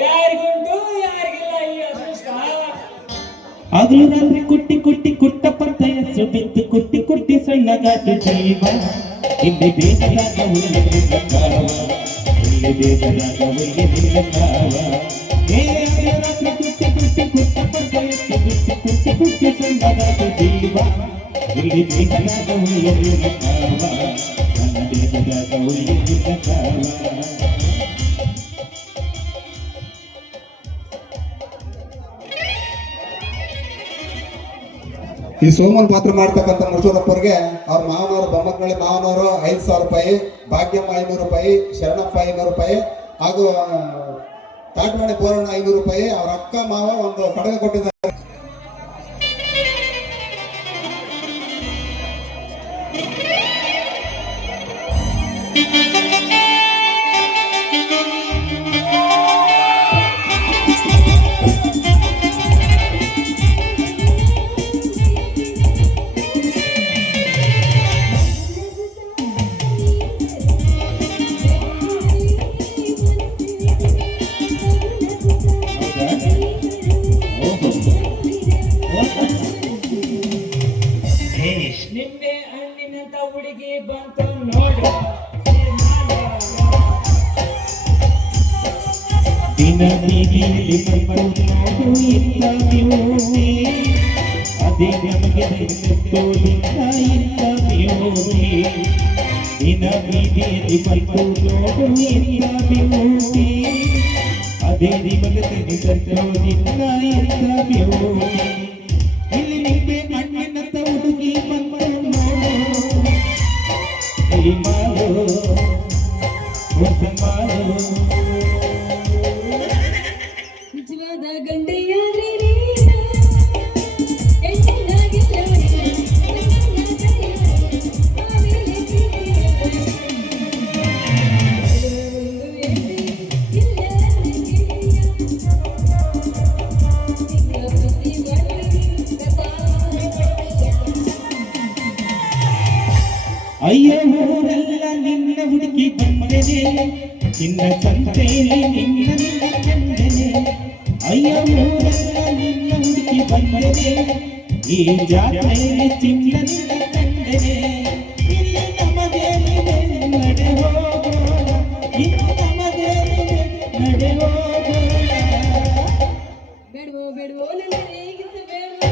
ಯಾರಿಗುಂಟು ಯಾರಿಗಿಲ್ಲ ಈ ಅದೃಷ್ಟ. ಹಗಲು ರಾತ್ರಿ ಕುಟ್ಟಿ ಕುಟ್ಟಿ ಕುಟ್ಟಪ್ಪಂತ ಹೆಸರು ಬಿದ್ದು ಕುಟ್ಟಿ ಕುಟ್ಟಿ ಸಣ್ಣಗಾತು ಜೀವ. ಇಲ್ಲಿ ದೇಶದಾಗ ಉಳಿದಿಲ್ಲ ಕಾವ, ಇಲ್ಲಿ ದೇಶದಾಗ ಉಳಿದಿಲ್ಲ ಕಾವ. ಹಗಲು ರಾತ್ರಿ ಕುಟ್ಟಿ ಕುಟ್ಟಿ ಕುಟ್ಟಪ್ಪಂತ ಹೆಸರು ಬಿದ್ದು ಕುಟ್ಟಿ ಕುಟ್ಟಿ ಸಣ್ಣಗಾತು ಜೀವ. ಇಲ್ಲಿ ದೇಶದಾಗ ಉಳಿದಿಲ್ಲ ಕಾವ, ನನ್ನ ದೇಶದಾಗ ಉಳಿದಿಲ್ಲ ಕಾವ. ಈ ಸೋಮನ್ ಪಾತ್ರ ಮಾಡ್ತಕ್ಕಂಥ ಮುರುಚೂರಪ್ಪರಿಗೆ ಅವ್ರ ಮಾವನವರು ಬೊಮ್ಮಕ್ಕನಳ್ಳಿ ಮಾವನವರು 5,000 ರೂಪಾಯಿ, ಭಾಗ್ಯಮ್ಮ 500 ರೂಪಾಯಿ, ಶರಣಪ್ಪ 500 ರೂಪಾಯಿ ಹಾಗೂ ಕಾಟವಾಡಿ ಪೂರಣ್ಣ 500 ರೂಪಾಯಿ, ಅವ್ರ ಅಕ್ಕ ಮಾವ ಒಂದು ಕಡಗ ಕೊಟ್ಟಿದ್ದಾರೆ. ನಿಂಬೆ ಹಣ್ಣಿನಂತ ಹುಡುಗಿ ಬಂತು ನೋಡ್ರಿ. ದಿನ ಬೀದಿಯಲ್ಲಿ ಬಂದು ನೋಡು ಇಲ್ಲ ಬ್ಯೂಟಿ, ಅದೇ ನಮಗೆ ತೋರಿಲ್ಲ ಇಲ್ಲ ಬ್ಯೂಟಿ. ದಿನ ಬೀದಿಯಲ್ಲಿ ಬಂದು ನೋಡು ಇಲ್ಲ ಬ್ಯೂಟಿ, ಅದೇ ನಿಮಗೆ ತೋರಿಲ್ಲ ಇಲ್ಲ ಬ್ಯೂಟಿ. ಇಲ್ಲಿ ನಿಂಬೆ ಹಣ್ಣಿನಂತ ಹುಡುಗಿ ಬಂದು ನೋಡು ಮಾಡು ಮಾಡು. ನಿಜವಾದ ಗಂಡೆಯಾದ್ರೆ ನೀನು, ಹೆಣ್ಣಾಗಿಲ್ಲ ಆಮೇಲೆ ಅಯ್ಯ ಊರೆಲ್ಲ ನಿನ್ನ ಹುಡುಕಿ ಬಂದನೆ, ನಿನ್ನ ಸಂತೆಯಲ್ಲಿ ನಿನ್ನ ಕಂಡನೆ. ಅಯ್ಯ ಊರೆಲ್ಲ ನಿನ್ನ ಹುಡುಕಿ ಬಂದನೆ, ಈ ಜಾತ್ರೆಯಲ್ಲಿ ಚಿನ್ನ ನಿನ್ನ ಕಂಡನೆ. ಇಲ್ಲಿ ನಮಗೆ ನಡೆ ಹೋಗೋಣ, ಇನ್ನು ನಮಗೆ ನಡೆ ಹೋಗೋಣ. ಬೇಡವೋ ಬೇಡವೋ ನನ್ನ ರೇಗಿಸಬೇಡವೋ,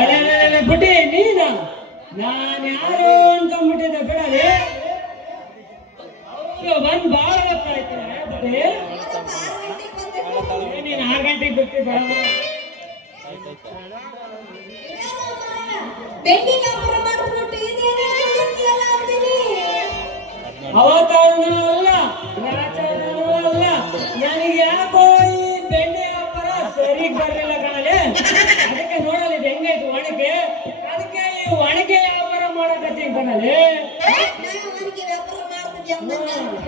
ಅರೆ ಬುಟ್ಟಿ ನೀನ ನಾನು ಯಾರು ಅನ್ಕೊಂಡ್ಬಿಟ್ಟಿದ್ದೆ ಬಿಡಲಿ. ಅವರು ಬಂದು ಭಾಳ ಹೊತ್ತಾಯ್ತು ಬುಟ್ಟಿ. ನೀನು 6 ಗಂಟೆಗೆ ಬಿಟ್ಟು ಬರೋದು. ಅವತಾರನೂ ಅಲ್ಲ, ರಾಜನೂ ಅಲ್ಲ, ನನಗೆ ಯಾಕೋ ಈ ಬೆಣ್ಣೆ ವ್ಯಾಪಾರ ಸರಿ ಬರಲಿಲ್ಲ ಕಣಲೆ. ಅದಕ್ಕೆ ನೋಡಲಿ ಇದು ಹೆಂಗೈತು ಒಣಕೆ, ಅದಕ್ಕೆ ಈ ಒಣಕೆ ವ್ಯಾಪಾರ ಮಾಡಕತ್ತೀನಿ ಕಣಲೆ.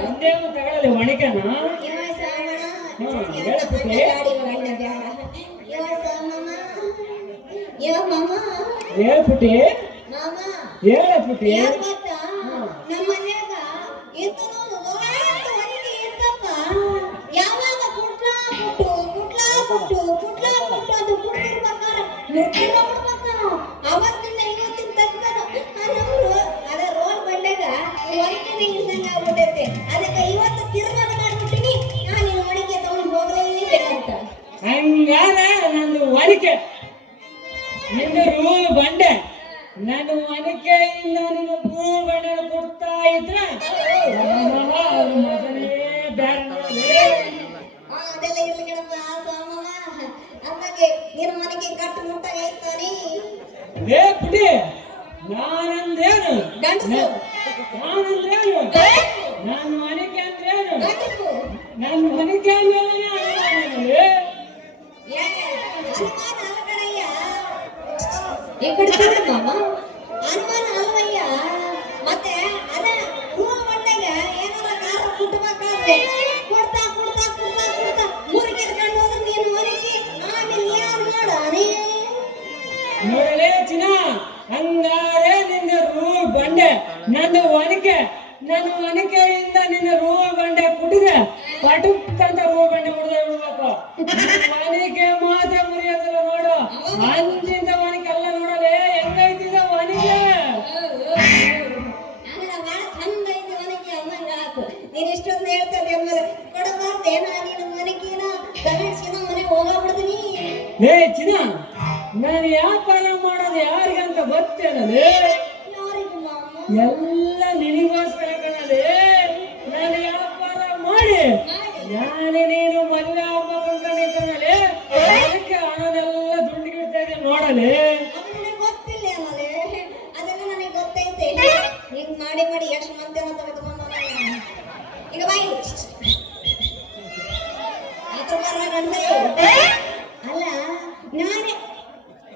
ಒಂದೇನು ತಗೊಳ್ಳಲಿ ಒಣಕೆನ. ಹೇಳ್ಬಿಟ್ಟೆ ಹೇಳ್ಬಿಟ್ಟಿ ಹೇಳ್ಬಿಟ್ಟಿ. ಯಾವಾಗ ಕುಟ್ಲ ಕುಟ್ಟು ಅದು ಕುಟ್ಟಿರ್ಬೇಕಾರೆ ಅವತ್ತಿಂದ ಇವತ್ತಿನ ತನಕ ಅದ ರೋಡ್ ಬಂದಾಗ ಒಣಕೆನೆ ಇಲ್ದಂಗ ಆಗ್ಬಿಟ್ಟೈತೆ. ಅದಕ್ಕೆ ಇವತ್ತು ತೀರ್ಮಾನ ಮಾಡ್ಬಿಟ್ಟಿನಿ, ನಾನು ಈ ಒಣಕೆ ತಗೊಂಡು ಹೋಗಲೇಬೇಕಂತ. ಹಂಗಾರ ನಂದು ಒನಕೆ ನಿನ್ನ ರೂಲ್ ಬಂಡೆ. ನಾನು ಒನಕೆಯಿಂದ ನಿನ್ನ ರೂಲ್ ಬಂಡೆ ಕೊಡ್ತಾ ಇದ್ರೆ ಮಗನೇ ಬ್ಯಾಡ ನೋಡಲಿ. ಅದೆಲ್ಲ ಇರ್ಲಿ ಗಿಡಪ್ಪ ಸೋಮಮ್ಮ. ಅಮ್ಮಗೆ ನಿನ್ನ ಮನೆಗೆ ಕಟ್ಟು ಮುಟ್ಟಾಗೈತಾನೆ. ಲೇ ಪುಡಿ, ನಾನಂದ್ರೇನು ಗಂಡಸು ನಾನಂದ್ರೇನು ನನ್ನ ಮನೆಗೆ ಅಂದ್ರೇನು ಗಂಡಸು ನನ್ನ ಮನೆಗೆ ಅಂದ್ರೇನು ಅನುಮಾನ ಅಲ್ಕಣಯ್ಯ. ಈ ಕಡೆ ಮಾಮ ಅನುಮಾನ ಅಲ್ವಯ್ಯ. ಮತ್ತೆ ಅದ ರೂಲ್ ಬಂದಾಗ ಏನಾರ ಕಾರ ಕುಟ್ಬೇಕಾದ್ರೆ ಕೊಡ್ತಾ ಮುರುಗಿರ್ಕೊಂಡು ಹೋದ್ರೆ ನೀನು ಹೊರಗೆ ಆಮೇಲೆ ಯಾರು ಮಾಡೋಣೆ. ನೋಡಲೇ ಚಿನ್ನ, ಹಂಗಾರೆ ನಿನ್ನ ರೂಲ್ ಬಂಡೆ ನಂದು ಒನಕೆ. ನನ್ನ ಒನಕೆಯಿಂದ ನಿನ್ನ ರೂಲ್ ಬಂಡೆ ಕುಟ್ಟಿದೆ ಪಟುಕ್ಕಂತ ರೂಲ್ ಬಂಡೆ ಮುರಿದ ಬಿಡ್ಬೇಕು. ಒನಕೆ ಮಾತ್ರ ಮುರಿಯೋದಿಲ್ಲ ನೋಡು. ಅಂದಿಂದ ಒನಕೆ ಎಲ್ಲ ನೋಡಲೇ ಹೆಂಗೈತಿದ ಒನಕೆ. ಅಲ್ಲ ಭಾಳ ಚಂದ ಐತಿ ಒನಕೆ ಅಂದಂಗ ಆತು. ನೀನು ಇಷ್ಟೊಂದು ಹೇಳ್ತದೆ ಆಮೇಲೆ ಕೊಡಬಾರ್ದೇನ ನೀನು ಒನಕಿನ ತಗೊಂಡ್ಸಿನ ಮನೆಗೆ ಹೋಗ್ಬಿಡ್ತೀನಿ. ಲೇ ಚಿನ್ನ, ನಾನು ವ್ಯಾಪಾರ ಮಾಡೋದು ಯಾರಿಗಂತ ಗೊತ್ತೇನಲೇ? ಯಾರಿಗೆ ಮಾಮ? ಎಲ್ಲ ನಿನಗೋಸ್ಕರ ಕಣಲೇ. ನಾನು ವ್ಯಾಪಾರ ಮಾಡಿ ನಾನು ನೀನು ಮದುವೆ ಆಗ್ಬೇಕಂತಾನೆ ಅದಕ್ಕೆ ಹಣನೆಲ್ಲ ದುಡ್ಡಿಗಿಡ್ತಾ ಇದೆ ನೋಡಲೇ. ಅದು ನನಗೆ ಗೊತ್ತಿಲ್ಲ ಅಲ್ಲೇ, ಅದೆಲ್ಲ ನನಗೆ ಗೊತ್ತೈತೆ. ಹಿಂಗ್ ಮಾಡಿ ಎಷ್ಟು ಮಂದಿ ಅಂತ ತಗೊಂಡು ಈಗ ಬಾಯಿ ಆತರ ಗಂಡ ಅಲ್ಲ ನಾನೇ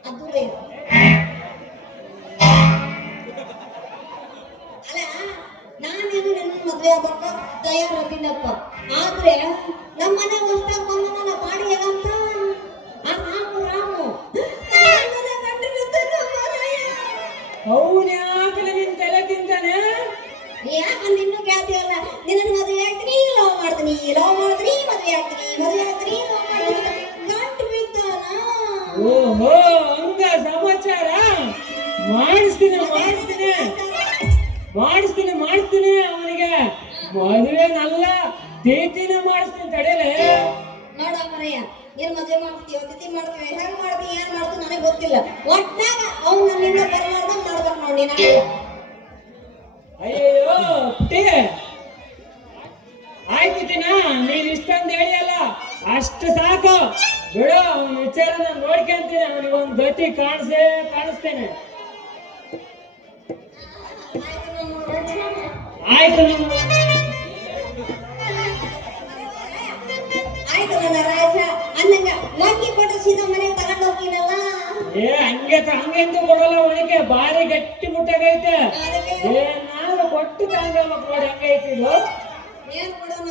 ಅದು ಅಲ್ಲ ನಾನೇನು ನನ್ನ ಮದುವೆ ಆಗ್ಬೇಕ ತಯಾರಾಗಿದ್ದಪ್ಪ. ಆದ್ರೆ ನಮ್ಮ ಮನೆ ಹೊಸ್ತಾಗ ಬಂದು ನನ್ನ ಬಾಡಿ ಅಂತ ಆ ನಾಲ್ಕು ರಾಮು ಅವನು ಯಾಕಲೆ ನಿನ್ ತಲೆ ತಿಂತಾನೆ? ಯಾಕಂದ್ರೆ ಇನ್ನೂ ಕೇಳ್ತೀವಲ್ಲ, ನಿನ್ನ ಮದುವೆ ಆಗ್ತೀನಿ ಲವ್ ಮಾಡ್ತೀನಿ ಮದುವೆ ಆಗ್ತೀನಿ ಲವ್ ಮಾಡ್ತೀನಿ ಗಂಟು ಬಿದ್ದಾನ. ಓಹೋ, ಹಂಗ ಸಮಾಚಾರ. ಮಾಡಿಸ್ತೀನಿ ಅವನಿಗೆ ಮದುವೆನಲ್ಲ ದೇತಿನ ಮಾಡಿಸ್ತೀನಿ ತಡೆಯಲೇ. ನೋಡ ಮರಯ್ಯ, ಏನ್ ಮದುವೆ ಮಾಡ್ತೀವಿ ತಿಥಿ ಮಾಡ್ತೀವಿ ಹೆಂಗ್ ಮಾಡ್ತೀವಿ ಏನ್ ಮಾಡ್ತೀವಿ ನನಗೆ ಗೊತ್ತಿಲ್ಲ. ಒಟ್ಟಾಗ ಅವ್ನು ನನ್ನಿಂದ ಬರಲಾರ್ದ ಮಾಡ್ಬೇಕು ನೋಡಿ ನಾನು. ಅಯ್ಯೋ ಪುಟ್ಟಿ, ಆಯ್ತು ಚಿನ್ನ, ನೀನ್ ಇಷ್ಟೊಂದು ಹೇಳಿಯಲ್ಲ ಅಷ್ಟು ಸಾಕು ಬಿಡು. ಅವನ ವಿಚಾರ ನಾನು ನೋಡ್ಕೊಂತೀನಿ. ಅವನಿಗೊಂದು ಗತಿ ಕಾಣಿಸ್ತೇನೆ. ಆಯ್ತು ಆಯ್ತು ನನ್ನ ರಾಜ ಅನ್ನಂಗ ಮಂಗಿ ಕೊಟ್ಟು ಸೀದಾ ಮನೆಗೆ ತಗೊಂಡು ಹೋಗ್ತೀನಲ್ಲ. ಹಂಗೆಂತ ಕೊಡಲ್ಲ. ಒಣಕೆ ಭಾರಿ ಗಟ್ಟಿ ಮುಟ್ಟಾಗೈತೆ. ನಾನು ಕೊಟ್ಟು ತಗೊಂಡ್ಬೇಕು ನೋಡಿ ಹಂಗೈತಿಲ್ಲ. ಏನ್ ಕೊಡೋಣ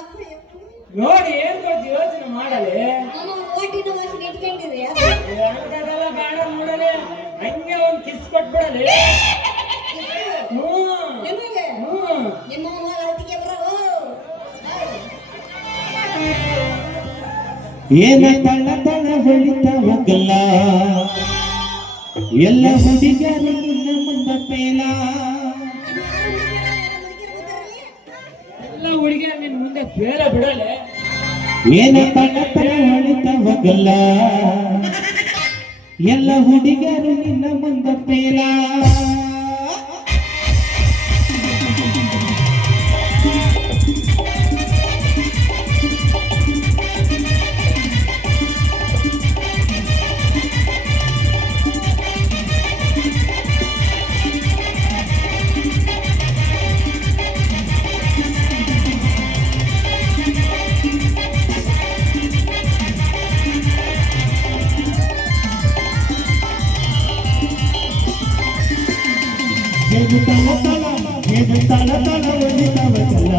ನೋಡಿ ಏನ್ ಕೊಡ್ತೀವಿ ಯೋಚನೆ ಮಾಡಲಿ. ನಮ್ಮ ಓಟಿನ ಮಷಿನ್ ಇಟ್ಕೊಂಡಿರಿ ಅಂತದೆಲ್ಲ ಬೇಡ ನೋಡಲಿ. ಹಂಗೆ ಒಂದು ಕಿಸ್ ಕೊಟ್ಬಿಡಲಿ. ನಿಮಗೆ ನಿಮ್ಮ ಅತ್ತಿಗೆ ಬರೋ ಏನ ತಳ ಹೊಳಿತಾವಲ್ಲ ಎಲ್ಲ ಹುಡುಗರು ನಿನ್ನ ಮುಂದ ಪೇಲ. ಎಲ್ಲ ಹುಡುಗಿಯರು ನಿನ್ ಮುಂದೆ ಬೇರೆ ಬಿಡಲೆ. ಏನ ತಳತಳ ಹೊಳಿತವಗಲ್ಲ ಎಲ್ಲ ಹುಡುಗರು ನಿನ್ನ ಮುಂದೆ ಪೇಲ. ಎದು ತಳ ತಳ ಹೊಳಿತವಗಲ್ಲ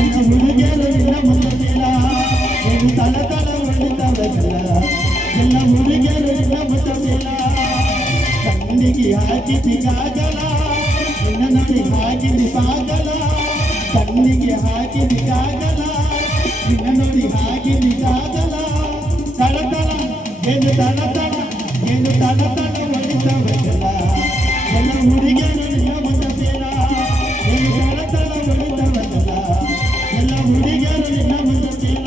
ಎಲ್ಲ ಹುಡುಗರು ನಿನ್ನ ಮುಂದೆ ಪೇಲ. ಎದು ತಳ ತಳ ಹೊಳಿತವಗಲ್ಲ ಎಲ್ಲ ಹುಡುಗರು ನಿನ್ನ ಮುಂದೆ ಪೇಲ. ಕಣ್ಣಿಗೆ ಹಾಕಿದಿ ಕಾಗಲ ನಿನ್ನ ನೋಡಿ ಹಾಕಿದಿ ಪಾಗಲ. ಕಣ್ಣಿಗೆ ಹಾಕಿದಿ ಕಾಗಲ ನಿನ್ನ ನೋಡಿ ಹಾಕಿದಿ ಕಾಗಲ. ತಳ ತಳ ಏನು ತಳ ತಳ ಏನು ತಳ ತಳ ಹೊಳಿತವಗಲ್ಲ ಎಲ್ಲ ಹುಡುಗರು ನಿನ್ನ ಮುಂದೆ ಪೇಲ. ಏನು ತಳ ತಳ ಹೊಳಿತವಗಲ್ಲ ಎಲ್ಲ ಹುಡುಗರು ನಿನ್ನ ಮುಂದೆ ಪೇಲ.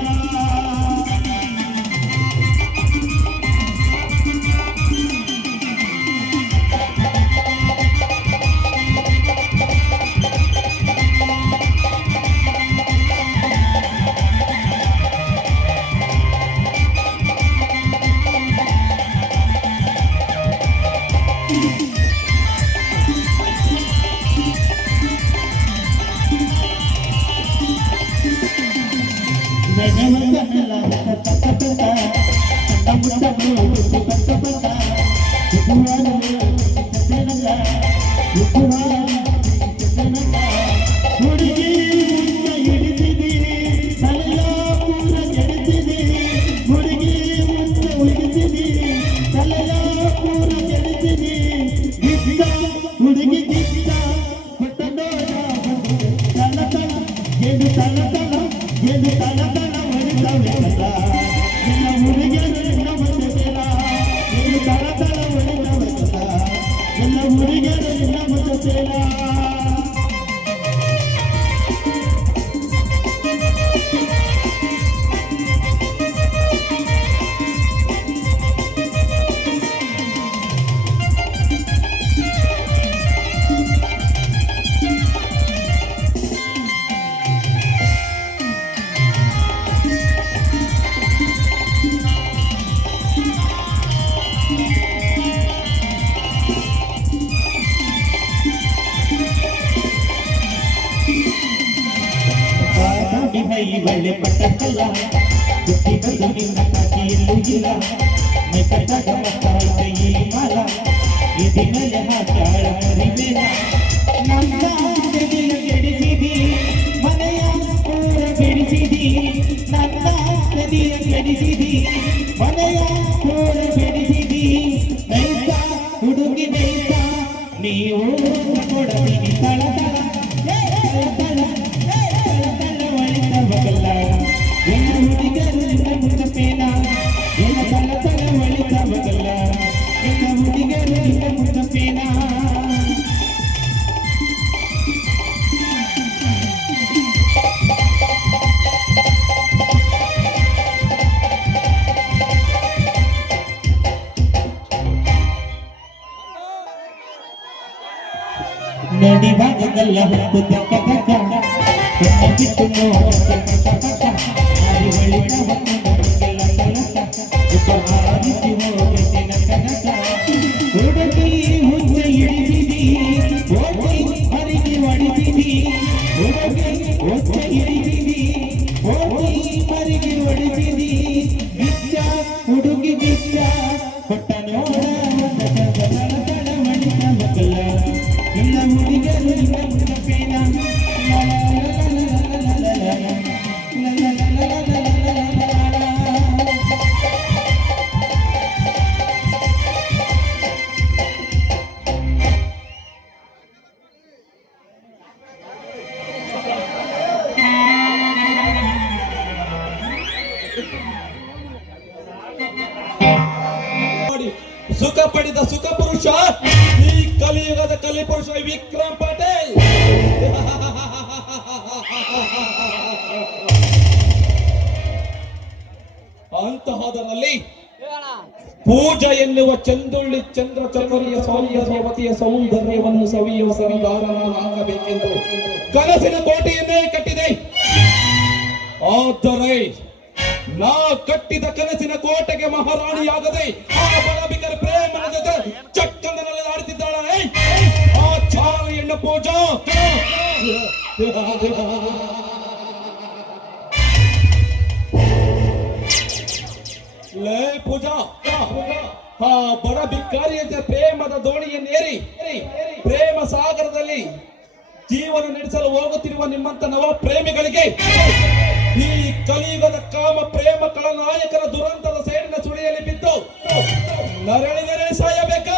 ಒಳ್ಳೆ ಪಟ್ಟಲ್ಲ ಬುದ್ಧಿ ಬಂದು ನಿನ್ನ ಕಾಕಿ ಎಲ್ಲೂ ಇಲ್ಲ. ಮೈ ಕಟ್ಟಾಗ ಮತ್ತಾಯ್ತ ಈ ಮಾಲ ಇದಿನಲ್ಲಿ ಹಾಕ್ಯಾಳ ಮರಿಮೇಲ. ನನ್ನ ತೆಗೆಯ ಕೆಡಿಸಿದಿ ಮನೆಯ ಪೂರ ಬಿಡಿಸಿದಿ. ನನ್ನ ತೆಗೆಯ ಕೆಡಿಸಿದಿ ಮನೆಯ ಪೂರ ಬಿಡಿಸಿದಿ. ನೈತ ಹುಡುಗಿ ನೈತ ನೀವು ಕೊಡತೀನಿ ತಳ ತಳ ತಳ ತಳ ಹೊಳಿತವಗಲ್ಲ ಎಲ್ಲ ಹುಡುಗರು ನಿನ್ನ ಮುಂದೆ ಪೇಲ. ಎಲ್ಲ ತಳ ತಳ ಹೊಳಿತವಗಲ್ಲ ಎಲ್ಲ ಹುಡುಗರು ನಿನ್ನ ಮುಂದೆ ಪೇಲ. ನಡಿ ಭಾಗದಲ್ಲ ಹೊತ್ತು ತಕ್ಕ ತಕ್ಕ ಕೆಟ್ಟ ಬಿಟ್ಟು ನೋಡಕ್ಕೆ ಪಕ್ಕ ಪಕ್ಕ ಆರಿ ಹೊಳಿತ ಹೊತ್ತಲ್ಲ ತಲಕ ಉಪಹಾರಿಸಿ ಹೋಗಕ್ಕೆ ನಕ ನಕ. ಹುಡುಗಿ ಹುಚ್ಚ ಹಿಡಿಸಿದಿ ಹೋಗಿ ಹರಿಗೆ ಹೊಡಿಸಿದಿ. ಹುಡುಗಿ ಹುಚ್ಚ ಹಿಡಿಸಿದಿ ಹೋಗಿ ಹರಿಗೆ ಹೊಡಿಸಿದಿ. ಬಿಚ್ಚ ಹುಡುಗಿ ಬಿಚ್ಚ ಕೊಟ್ಟ ನೋಡ ತಳ ತಳ ಹೊಡಿತ ಮಕ್ಕಳ ಎಲ್ಲ ಹುಡುಗರು ನಿನ್ನ ಮುಂದೆ ಪೇಲ. ಸುಖ ಪಡೆದ ಸುಖ ಪುರುಷ ಈ ಕಲಿಯುಗದ ಕಲಿ ಪುರುಷ ವಿಕ್ರಮ್ ಪಟೇಲ್. ಅಂತಹದರಲ್ಲಿ ಪೂಜಾ ಎನ್ನುವ ಚಂದುಳ್ಳಿ ಚಂದ್ರ ಚಕೋರಿಯ ಸೌಂದರ್ಯವತಿಯ ಸೌಂದರ್ಯವನ್ನು ಸವಿಯುವ ಸರಿದಾರನಾಗಬೇಕೆಂದು ಕನಸಿನ ಕೋಟೆಯನ್ನೇ ಕಟ್ಟಿದೆ. ಆದರೆ ನಾ ಕಟ್ಟಿದ ಕನಸಿನ ಕೋಟೆಗೆ ಮಹಾರಾಣಿಯಾಗದೆ ಆ ಬಲಬಿಗರ ಪ್ರೇಮನ ಜೊತೆ ಚಕ್ಕಂದನಲ್ಲಿ ಆಡ್ತಿದ್ದಾಳೆ ಆ ಚಾರು ಎಣ್ಣ ಪೂಜಾ. ಲೇ ಪೂಜಾ, ಆ ಬಡ ಭಿಕಾರಿಯ ಪ್ರೇಮದ ದೋಣಿಯನ್ನೇರಿ ಪ್ರೇಮ ಸಾಗರದಲ್ಲಿ ಜೀವನ ನಡೆಸಲು ಹೋಗುತ್ತಿರುವ ನಿಮ್ಮಂತ ನವ ಪ್ರೇಮಿಗಳಿಗೆ ಈ ಕಲಿಯುಗದ ಕಾಮ ಪ್ರೇಮ ನಾಯಕರ ದುರಂತದ ಸೇಡಿನ ಸುಳಿಯಲ್ಲಿ ಬಿದ್ದು ನರಳಿ ಸಾಯಬೇಕ.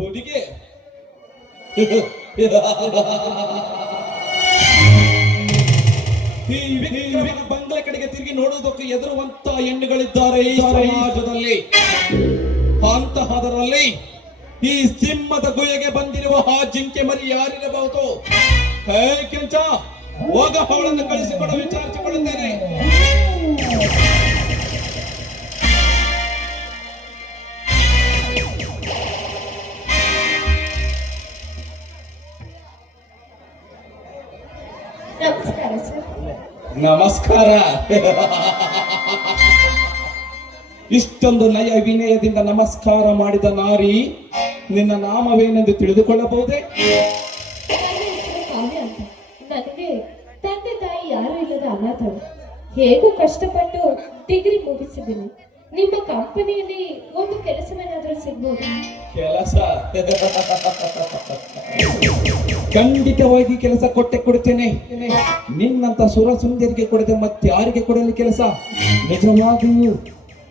ಹುಡುಗಿ ಈ ವಿಕ್ರಮನ ಬಂಗ್ಲೆ ಕಡೆಗೆ ತಿರುಗಿ ನೋಡುವುದಕ್ಕೆ ಎದುರುವಂತ ಹೆಣ್ಣುಗಳಿದ್ದಾರೆ ಈ ಸಮಾಜದಲ್ಲಿ. ಅಂತಹದರಲ್ಲಿ ಈ ಸಿಂಹದ ಗುಹೆಗೆ ಬಂದಿರುವ ಆ ಜಿಂಕೆ ಮರಿ ಯಾರಿರಬಹುದು? ಹೇ ಕೆಂಚ, ಹೋಗ ಅವಳನ್ನು ಕಳಿಸಿಕೊಂಡು ವಿಚಾರಿಸಿಕೊಳ್ಳುತ್ತೇನೆ. ನಮಸ್ಕಾರ ಸರ್. ನಮಸ್ಕಾರ. ಇಷ್ಟೊಂದು ನಯ ವಿನಯದಿಂದ ನಮಸ್ಕಾರ ಮಾಡಿದ ನಾರಿ, ನಿನ್ನ ನಾಮವೇನೆಂದು ತಿಳಿದುಕೊಳ್ಳಬಹುದೇ? ನನ್ನ ಹೆಸರು ಕಾವ್ಯ ಅಂತ. ನನಗೆ ತಂದೆ ತಾಯಿ ಯಾರು ಇಲ್ಲದ ಅನಾಥಳು. ಹೇಗೂ ಕಷ್ಟಪಟ್ಟು ಡಿಗ್ರಿ ಮುಗಿಸಿದ್ದೀನಿ. ನಿಮ್ಮ ಕಂಪನಿಯಲ್ಲಿ ಒಂದು ಕೆಲಸವೇನಾದ್ರೂ ಸಿಗ್ಬೋದು? ಕೆಲಸ ಖಂಡಿತವಾಗಿ ಕೆಲಸ ಕೊಡ್ತೇನೆ. ನಿನ್ನಂತ ಸುರ ಸುಂದರಿಗೆ ಕೊಡದೆ ಮತ್ತೆ ಯಾರಿಗೆ ಕೊಡಲಿ ಕೆಲಸ? ನಿಜವಾಗಿಯೂ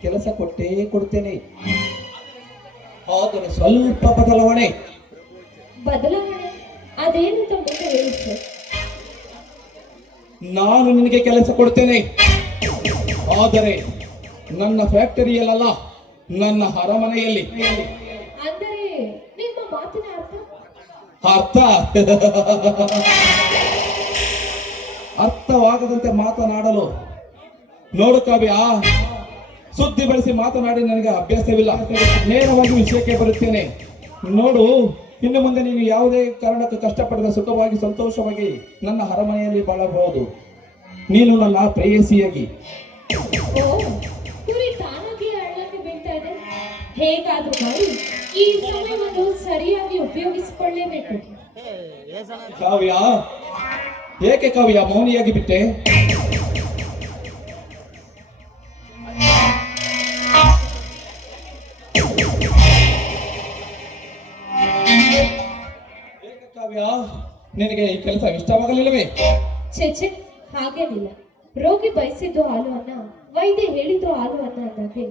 ಕೆಲಸ ಕೊಡ್ತೇನೆ. ಆದರೆ ಸ್ವಲ್ಪ ಬದಲಾವಣೆ ಅದೇನಂತ ಮುಂದೆ ಹೇಳಿ ಸರ್. ನಾನು ನಿನಗೆ ಕೆಲಸ ಕೊಡ್ತೇನೆ, ಆದರೆ ನನ್ನ ಫ್ಯಾಕ್ಟರಿಯಲ್ಲ, ನನ್ನ ಅರಮನೆಯಲ್ಲಿ. ಅಂದರೆ ನಿಮ್ಮ ಮಾತಿನ ಅರ್ಥ ಅರ್ಥವಾಗದಂತೆ ಮಾತನಾಡಲು ನೋಡು ಕಾವ್ಯ, ಸುದ್ದಿ ಬಳಸಿ ಮಾತನಾಡಿ ನನಗೆ ಅಭ್ಯಾಸವಿಲ್ಲ. ನೇರವಾಗಿ ವಿಷಯಕ್ಕೆ ಬರುತ್ತೇನೆ. ನೋಡು, ಇನ್ನು ಮುಂದೆ ನೀನು ಯಾವುದೇ ಕಾರಣಕ್ಕೂ ಕಷ್ಟಪಡದ ಸುಖವಾಗಿ ಸಂತೋಷವಾಗಿ ನನ್ನ ಅರಮನೆಯಲ್ಲಿ ಬಾಳಬಹುದು. ನೀನು ನನ್ನ ಪ್ರೇಯಸಿಯಾಗಿ. ಕುರಿ ತಾನಾಗಿ ಹಳ್ಳಕ್ಕೆ ಬೀಳ್ತಾ ಇದೆ. ಹೇಗಾದ್ರೂ ಮಾಡಿ ಈ ಸಮಯವನ್ನು ಸರಿಯಾಗಿ ಉಪಯೋಗಿಸಿಕೊಳ್ಳಲೇಬೇಕು. ಕಾವ್ಯ, ಏಕೆ ಕಾವ್ಯ ಮೌನಿಯಾಗಿ ಬಿಟ್ಟೆ? ಕಾವ್ಯ, ನಿನಗೆ ಈ ಕೆಲಸ ಇಷ್ಟವಾಗಲಿಲ್ಲವೇ? ಚೇಚೆ, ಹಾಗೇನಿಲ್ಲ. ರೋಗಿ ಬಯಸಿದ್ದು ಹಾಲು ಅನ್ನ, ವೈದ್ಯ ಹೇಳಿದ್ದು ಹಾಲು ಅನ್ನ ಅಂದಾಗೆ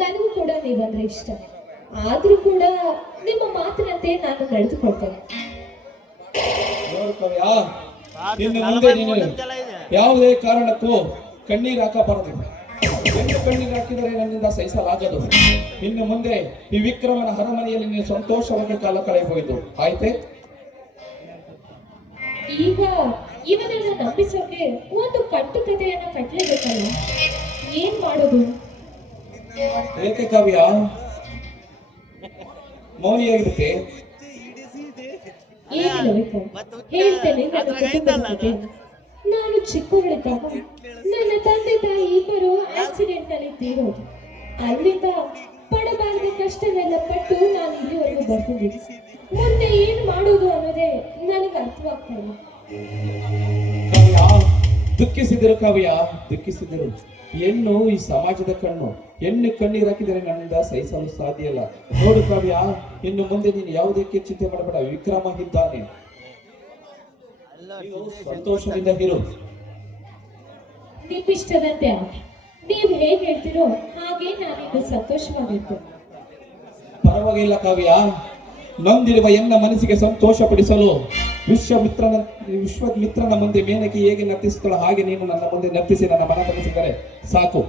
ನನಗೂ ಕೂಡ ನೀವಂದ್ರೆ ಇಷ್ಟ. ಆದ್ರೂ ಕೂಡ ನಿಮ್ಮ ಮಾತಿನಂತೆ ನಾನು ನಡೆದುಕೊಳ್ತೇನೆ. ನೋಡು ಕಾವ್ಯ, ಇನ್ನು ಮುಂದೆ ನೀನು ಯಾವುದೇ ಕಾರಣಕ್ಕೂ ಕಣ್ಣೀರು ಹಾಕಬಾರದು. ಎಂದು ಕಣ್ಣೀರು ಹಾಕಿದರೆ ನನ್ನಿಂದ ಸಹಿಸಲಾಗದು. ಇನ್ನು ಮುಂದೆ ಈ ವಿಕ್ರಮನ ಅರಮನೆಯಲ್ಲಿ ನೀನು ಸಂತೋಷವಾಗಿ ಕಾಲ ಕಳೆಯಬಹುದು. ಆಯ್ತೆ? ಈಗ ಇವನನ್ನ ನಂಬಿಸೋಕೆ ಒಂದು ಕಟ್ಟು ಕಥೆಯನ್ನ ಕಟ್ಟಲೇಬೇಕಲ್ಲ, ಏನ್ ಮಾಡೋದು? ಏಕೆ ಕಾವ್ಯ ಮೌನಿಯಾಗಿರುತ್ತೆ? ಏನಿಲ್ಲ ವಿಕ್ರಮ್, ಹೇಳ್ತೇನೆ ನನ್ನ ಕುಟುಂಬದ ಕಥೆ. ನಾನು ಚಿಕ್ಕವಳಿದ್ದಾಗ ನನ್ನ ತಂದೆ ತಾಯಿ ಇಬ್ಬರು ಆಕ್ಸಿಡೆಂಟ್ ನಲ್ಲಿ ತೀರೋದು. ಅಲ್ಲಿಂದ ಪಡಬಾರದ ಕಷ್ಟವೆಲ್ಲ ಪಟ್ಟು ನಾನು ಇಲ್ಲಿವರೆಗೂ ಬರ್ತಿದ್ದೀನಿ. ಮುಂದೆ ಏನ್ ಮಾಡೋದು ಅನ್ನೋದೇ ನನಗೆ ಅರ್ಥವಾಗ್ತಾ ಇಲ್ಲ. ದುಃಖಿಸಿದರು ಕಾವ್ಯ, ದುಃಖಿಸಿದರು. ಹೆಣ್ಣು ಈ ಸಮಾಜದ ಕಣ್ಣು. ಹೆಣ್ಣು ಕಣ್ಣೀರು ಹಾಕಿದರೆ ನನ್ನಿಂದ ಸಹಿಸಲು ಸಾಧ್ಯ ಇಲ್ಲ. ನೋಡು ಕಾವ್ಯ, ಇನ್ನು ಮುಂದೆ ನೀನು ಯಾವುದಕ್ಕೆ ಚಿಂತೆ ಮಾಡಬೇಡ. ವಿಕ್ರಮ ಇದ್ದಾನೆ, ಸಂತೋಷದಿಂದ ಇರು. ನಿಮ್ಮಿಷ್ಟದಂತೆ ಆಗಿ ನೀವು ಹೇಗೆ ಹೇಳ್ತೀರೋ ಹಾಗೆ ನಾನಿಂದು ಸಂತೋಷವಾಗಿರ್ತೇನೆ. ಪರವಾಗಿಲ್ಲ ಕಾವ್ಯ, ನೊಂದಿರುವ ಎನ್ನ ಮನಸ್ಸಿಗೆ ಸಂತೋಷ ಪಡಿಸಲು ವಿಶ್ವಮಿತ್ರನ ಮುಂದೆ ಮೇನಕೆ ಹೇಗೆ ನರ್ತಿಸುತ್ತಾಳೋ ಹಾಗೆ ನೀನು ನನ್ನ ಮುಂದೆ ನರ್ತಿಸಿ ನನ್ನ ಮನ ತಣಿಸಿದರೆ ಸಾಕು.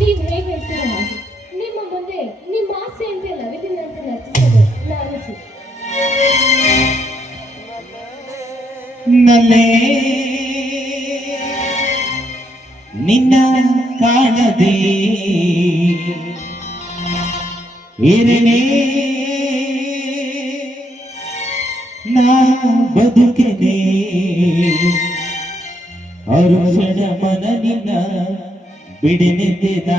ನೀವು ಹೇಗೆ ಹೇಳ್ತೀರೋ ಹಾಗೆ ನಿಮ್ಮ ಮುಂದೆ ಮೇಲೆ ನಿಮ್ಮ ಆಸೆಯಂತೆ ನವಿಲಿನಂತೆ ನರ್ತಿಸಲು ನಾನು ಸಿದ್ಧ. ನಲ್ಲೇ ನಿನ್ನ ಕಾಣದೆ ಇರಲೇ ನಾ ಬದುಕನೆ ಅರುಷಣ ಮನ ನಿನ್ನ ಬಿಡನೆದ್ದೆದ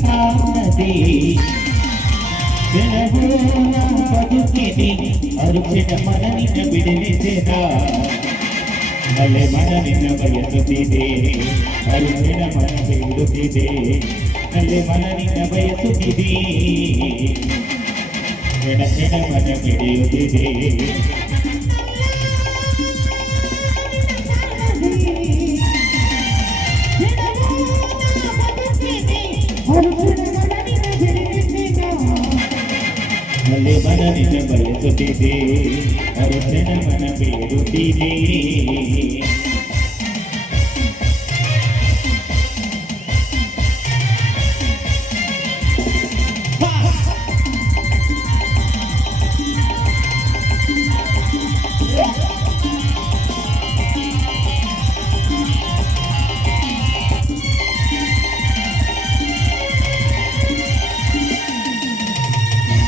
ಕಾಣದೆ ಬದುಕಿದೆ ಅರುಷಣ ಮನ ನಿನ್ನ ಬಿಡಲಿದ್ದೇನ ಅಲೆ ಮನ ನಿನ್ನ ಬಯಸುತ್ತಿದೆ ಅರುಷಣ ಮನ ಬಿಡುತ್ತಿದೆ ಅಲೆ ಮನ ನಿನ್ನ ಬಯಸುತ್ತಿದೆ ಕ್ಷಣ ಕ್ಷಣ ಮನ ಬಿಡಿಯುತ್ತಿದೆ ಅಲೆ ಮನ ನಿನ್ನ ಬಯಸುತ್ತಿದೆ ಅರುಷಣ ಮನ ಬೇಡುತ್ತಿದೆ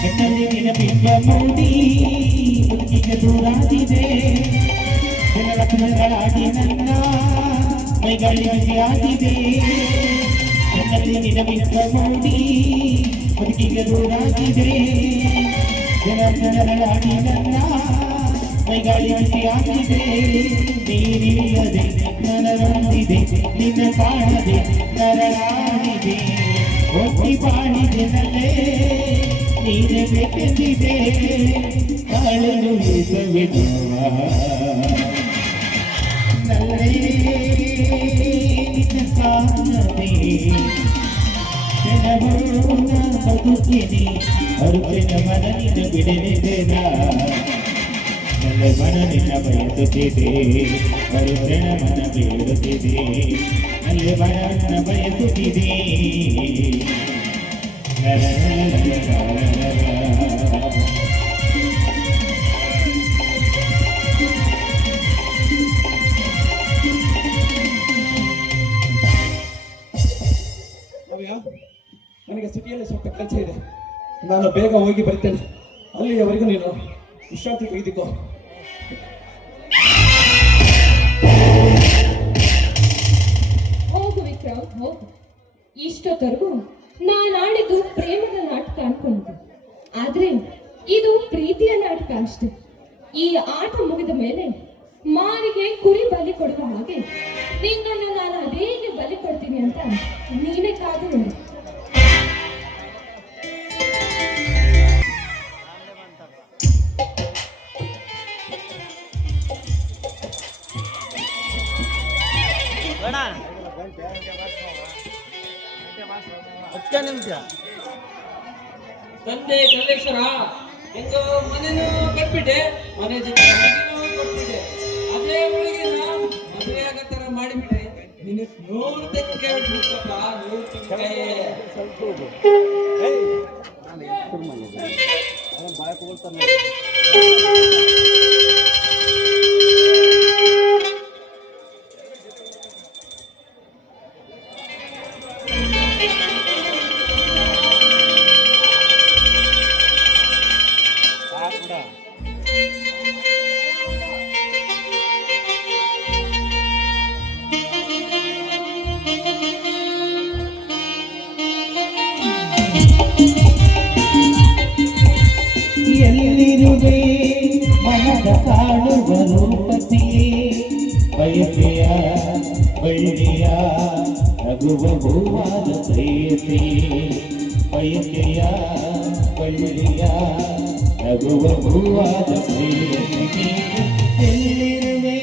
ಕಣ್ಣಲ್ಲಿ ನಿನ್ನ ಬಿಂಬ ಮೂಡಿ ಬದುಕಿಗೆ ದೂರಾಗಿದೆ ಜನರತ್ನಗಳಾಗಿ ನನ್ನ ಮೈಗಳಿಯಾಗಿದೆ ಕಣ್ಣಲ್ಲಿ ನಿನ್ನ ಬಿಂಬ ಮೂಡಿ ಬದುಕಿಗೆ ದೂರಾಗಿದೆ ಜನರತ್ನಗಳಾಗಿ ನನ್ನ ಮೈಗಳಿಯಾಗಿದೆ ನೀರಿಲ್ಲದೆ ನನರೊಂದಿದೆ ನಿನ್ನ ಕಾಣದೆ ನರಳಾಡಿದೆ ಒತ್ತಿ ಬಾಳಿದೆ ನಲ್ಲೇ ನೀನೆ ಬೇಕೆಂದಿದೆ ಕಾಳಲು ವಿಧವ ನಲ್ಲೇ ನಿನ್ನ ಕಾಣದೆ ಕ್ಷಣವೂನ ಬದುಕಿನಿ ಅರುಷಣ ಮನ ನಿನ್ನ ಬಿಡಲಿದ್ದೇನ ನನ್ನ ಮನ ನಿನ್ನ ಬಯಸುತ್ತಿದೆ ಅರುಷಣ ಮನ ಬೇಡುತ್ತಿದೆ ಅಲ್ಲಿ ಮನ ನನ್ನ ಬಯಸುತ್ತಿದೆ ನವ್ಯ, ನನಗೆ ಸಿಟಿಯಲ್ಲಿ ಸ್ವಲ್ಪ ಕೆಲಸ ಇದೆ, ನಾನು ಬೇಗ ಹೋಗಿ ಬರ್ತೇನೆ. ಅಲ್ಲಿಯವರೆಗೂ ನೀನು ವಿಶ್ರಾಂತಿ ತೆಗೆದುಕೋ. ಹೋಗು ವಿಕ್ರಮ್, ಹೋಗು. ಇಷ್ಟೊತ್ತರೆಗೂ ನಾನಾಡಿದ್ದು ಪ್ರೇಮದ ನಾಟಕ ಅನ್ಕೊಂಡಿದ್ದೆ, ಆದ್ರೆ ಇದು ಪ್ರೀತಿಯ ನಾಟಕ ಅಷ್ಟೆ. ಈ ಆಟ ಮುಗಿದ ಮೇಲೆ ಮಾರಿಗೆ ಕುರಿ ಬಲಿ ಕೊಡುವ ಹಾಗೆ ನಿನ್ನನ್ನು ನಾನು ಅದೇಗೆ ಬಲಿ ಕೊಡ್ತೀನಿ ಅಂತ ನೀನೇ ಕಾದು ನೋಡು. ತಂದೆ ಕಲ್ಲೇಶ್ವರ ಎಂದು ಮನೆನೂ ಕಟ್ಬಿಟ್ಟೆ, ಮನೆ ಜೊತೆ ಹುಡುಗಿನೂ ಕೊಟ್ಬಿಟ್ಟೆ, ಅದೇ ಹುಡುಗಿನ ಮದುವೆ ಆಗೋ ತರ ಮಾಡಿಬಿಟ್ಟೆ. ನಿನ್ನ 100 ತೆಂಗಿನಕಾಯಿ ಬಿಟ್ಬಿಟ್ಟಪ್ಪ, 100 ತೆಂಗಿನಕಾಯಿ. ಎಲ್ಲಿರುವೆ ಮನದ ಕಾಣುವ ರೂಪತಿಯೇ ಬಯಕೆಯ ಬಳ್ಳಿಯ ನಗುವ ಹೂವಾದ ಪ್ರೇಯಸಿ ಬಯಕೆಯ ಬಳ್ಳಿಯ ನಗುವ ಹೂವಾದ ಪ್ರೇಯಸಿ ಎಲ್ಲಿರುವೆ